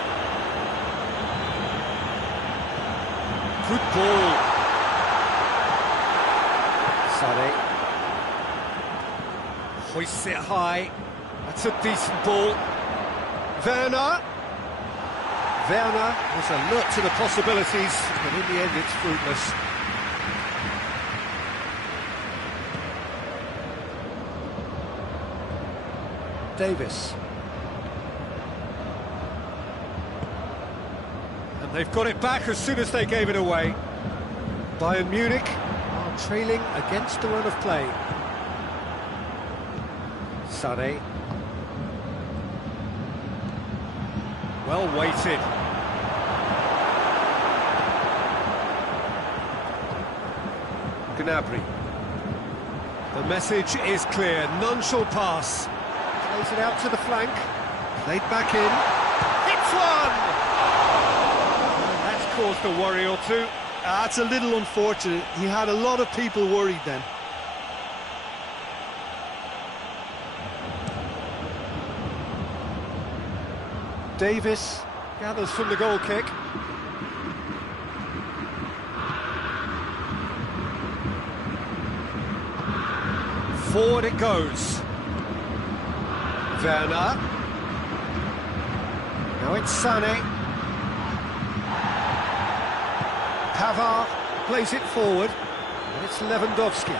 Good ball. Sane. Hoists it high. That's a decent ball. Werner. Werner was alert to the possibilities, but in the end it's fruitless. Davis. And they've got it back as soon as they gave it away. Bayern Munich are trailing against the run of play. Sane. Well weighted. Gnabry. The message is clear, none shall pass. Plays it out to the flank. Played back in. Hits one! And that's caused a worry or two. That's a little unfortunate. He had a lot of people worried then. Davis gathers from the goal kick. Forward it goes. Werner. Now it's Sane. Pavard plays it forward. And it's Lewandowski.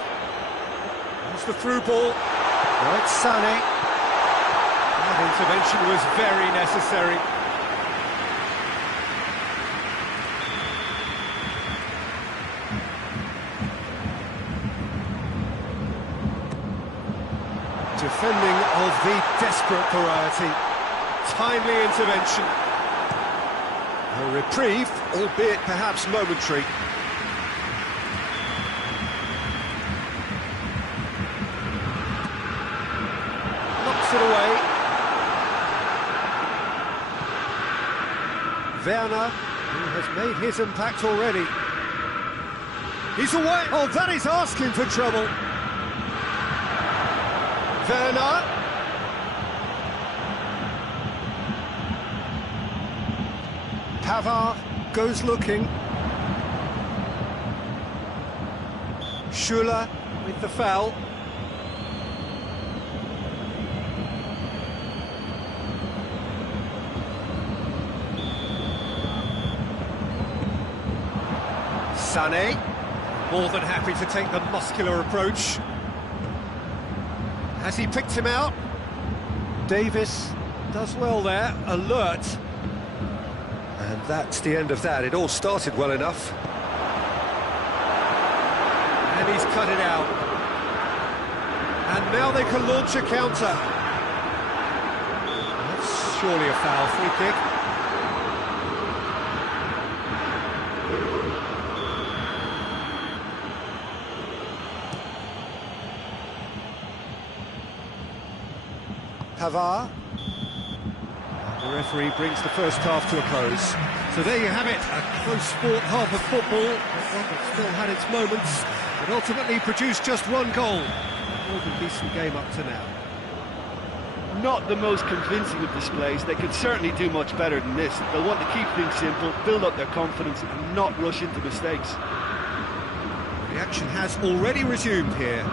There's the through ball. Now it's Sane. That intervention was very necessary. Defending of the desperate variety. timely intervention. A reprieve, albeit perhaps momentary. Knocks it away. Werner, who has made his impact already. He's away. Oh, that is asking for trouble. Werner. Pavard goes looking. Schuller with the foul. Sané, more than happy to take the muscular approach. Has he picked him out? Davis does well there, alert. And that's the end of that. It all started well enough. And he's cut it out. And now they can launch a counter. That's surely a foul, free kick. Pavard. The referee brings the first half to a close. So there you have it, a close sport half of football, one that still had its moments, but ultimately produced just one goal. More than decent game up to now. Not the most convincing of displays. They could certainly do much better than this. They'll want to keep things simple, build up their confidence and not rush into mistakes. The action has already resumed here.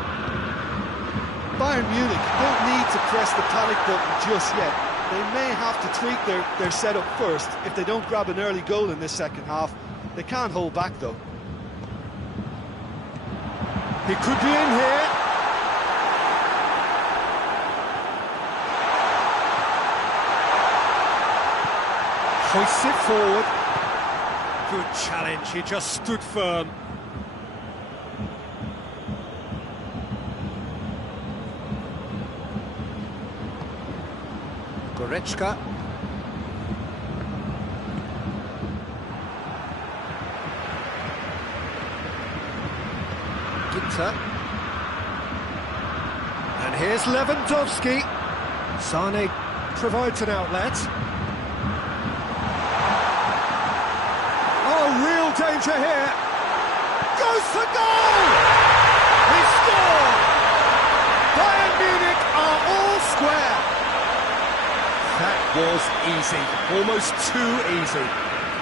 Bayern Munich don't need to press the panic button just yet. They may have to tweak their setup first if they don't grab an early goal in this second half. They can't hold back though. He could be in here. Hoists it forward. Good challenge, he just stood firm. Goretzka. Ginter. And here's Lewandowski. Sané provides an outlet. Oh, real danger here. Goes for goal! He scored! Bayern Munich are all square. That was easy, almost too easy.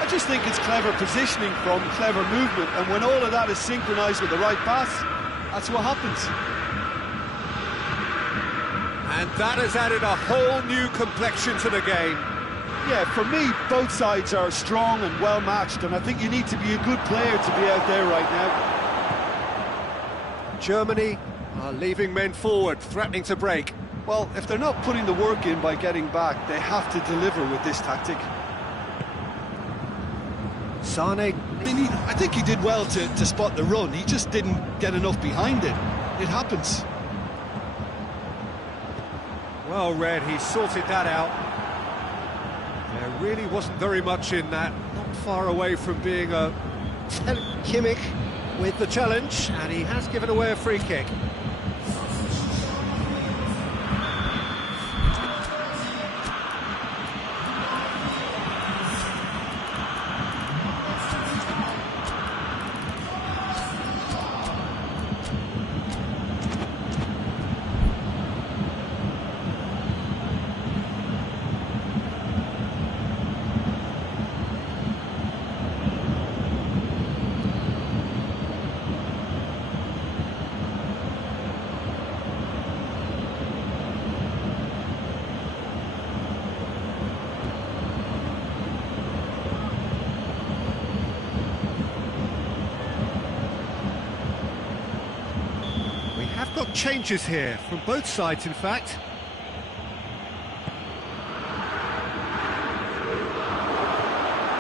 I just think it's clever positioning from clever movement, and when all of that is synchronised with the right pass, that's what happens. And that has added a whole new complexion to the game. Yeah, for me, both sides are strong and well matched, and I think you need to be a good player to be out there right now. Germany are leaving men forward, threatening to break. Well, if they're not putting the work in by getting back, they have to deliver with this tactic. Sané. I think he did well to spot the run. He just didn't get enough behind it. It happens. Well read, he sorted that out. There really wasn't very much in that. Not far away from being a Kimmich with the challenge, and he has given away a free kick. Got changes here from both sides, in fact.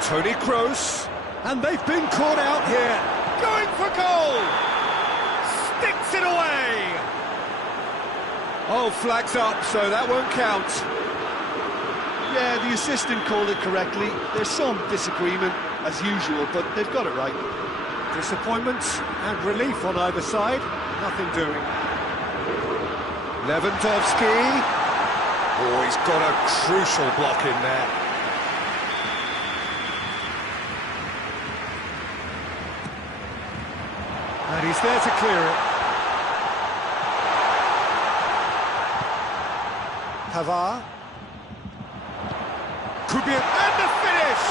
Toni Kroos, and they've been caught out here. Going for goal! Sticks it away! Oh, flags up, so that won't count. Yeah, the assistant called it correctly. There's some disagreement, as usual, but they've got it right. Disappointment and relief on either side. Nothing doing. Lewandowski. Oh, he's got a crucial block in there. And he's there to clear it. Pavard. Could be and the finish!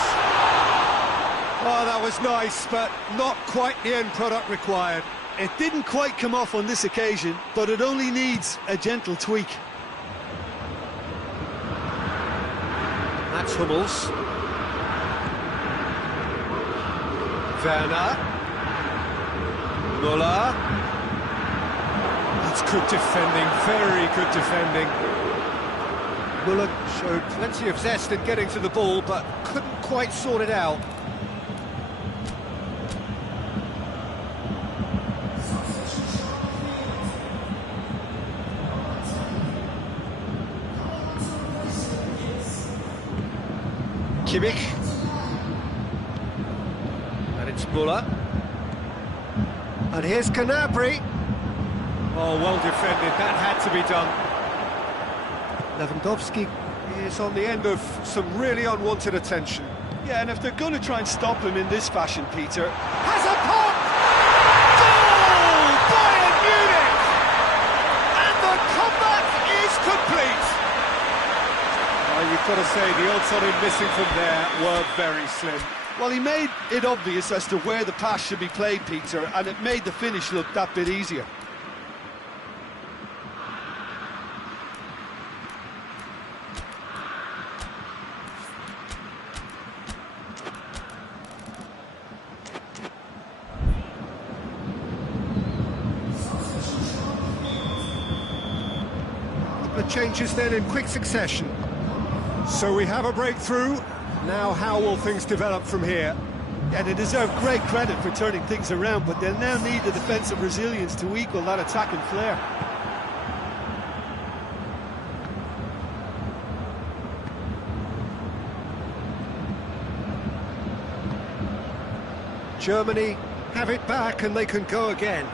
Oh, that was nice, but not quite the end product required. It didn't quite come off on this occasion, but it only needs a gentle tweak. That's Hummels. Werner. Müller. That's good defending, very good defending. Müller showed plenty of zest in getting to the ball, but couldn't quite sort it out. Kimmich. And it's Müller. And here's Gnabry. Oh, well defended, that had to be done. Lewandowski is on the end of some really unwanted attention. Yeah, and if they're going to try and stop him in this fashion, Peter... Has a pop! Goal! Bayern Munich! And the comeback is complete! Oh, you've got to say, the odds on him missing from there were very slim. Well, he made it obvious as to where the pass should be played, Peter, and it made the finish look that bit easier. The changes then in quick succession. So we have a breakthrough. Now how will things develop from here? Yeah, they deserve great credit for turning things around, but they'll now need the defensive resilience to equal that attacking flair. Germany have it back and they can go again.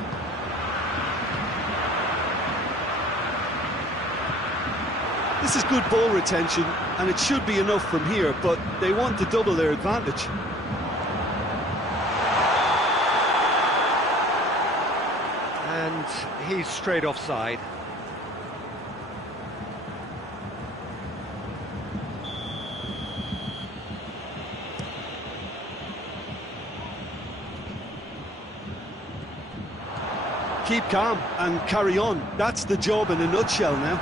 This is good ball retention, and it should be enough from here, but they want to double their advantage. And he's straight offside. Keep calm and carry on. That's the job in a nutshell now.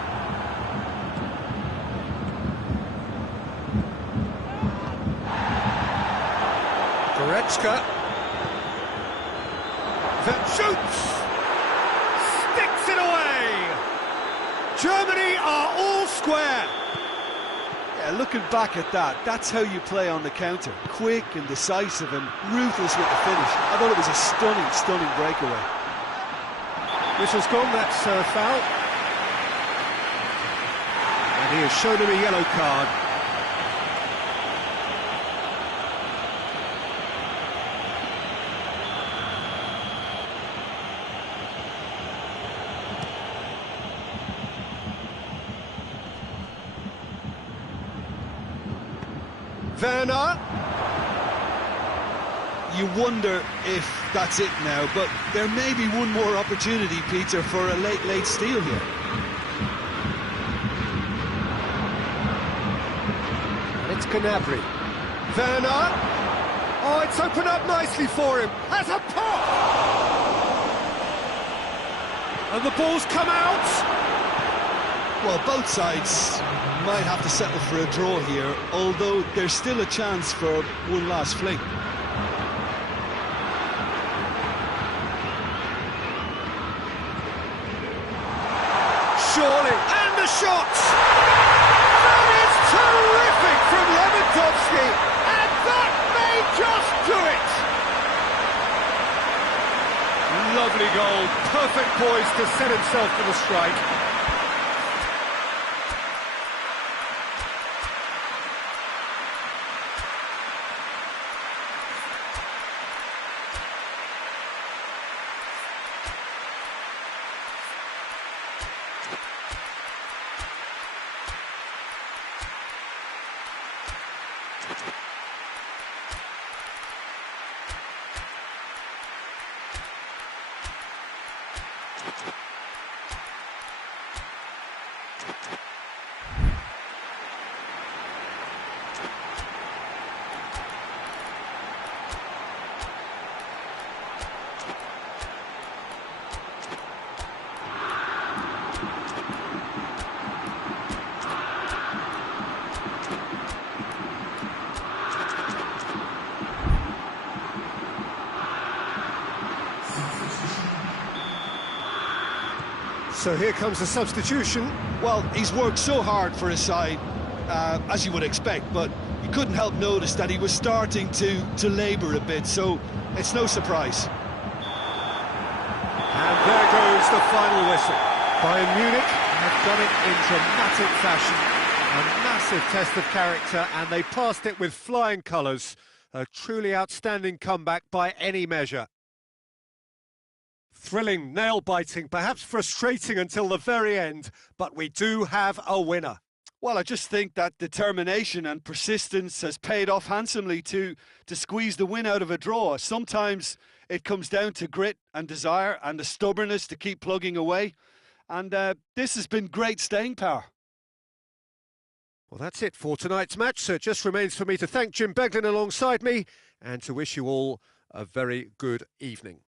Goretzka. That shoots! Sticks it away! Germany are all square! Yeah, looking back at that, that's how you play on the counter. Quick and decisive and ruthless with the finish. I thought it was a stunning, stunning breakaway. Whistle's gone, that's a foul. And he has shown him a yellow card. Werner. You wonder if that's it now, but there may be one more opportunity, Peter, for a late steal here. It's Gnabry. Werner. Oh, it's opened up nicely for him. Has a pop! And the ball's come out. Well, both sides might have to settle for a draw here, although there's still a chance for one last fling. Surely, and the shot! That is terrific from Lewandowski, and that may just do it! Lovely goal, perfect poise to set himself for the strike. So here comes the substitution. Well, he's worked so hard for his side, as you would expect, but you couldn't help notice that he was starting to labour a bit, so it's no surprise. And there goes the final whistle. Bayern Munich have done it in dramatic fashion. A massive test of character, and they passed it with flying colours. A truly outstanding comeback by any measure. Thrilling, nail-biting, perhaps frustrating until the very end, but we do have a winner. Well, I just think that determination and persistence has paid off handsomely to squeeze the win out of a draw. Sometimes it comes down to grit and desire and the stubbornness to keep plugging away. And this has been great staying power. Well, that's it for tonight's match, so it just remains for me to thank Jim Beglin alongside me and to wish you all a very good evening.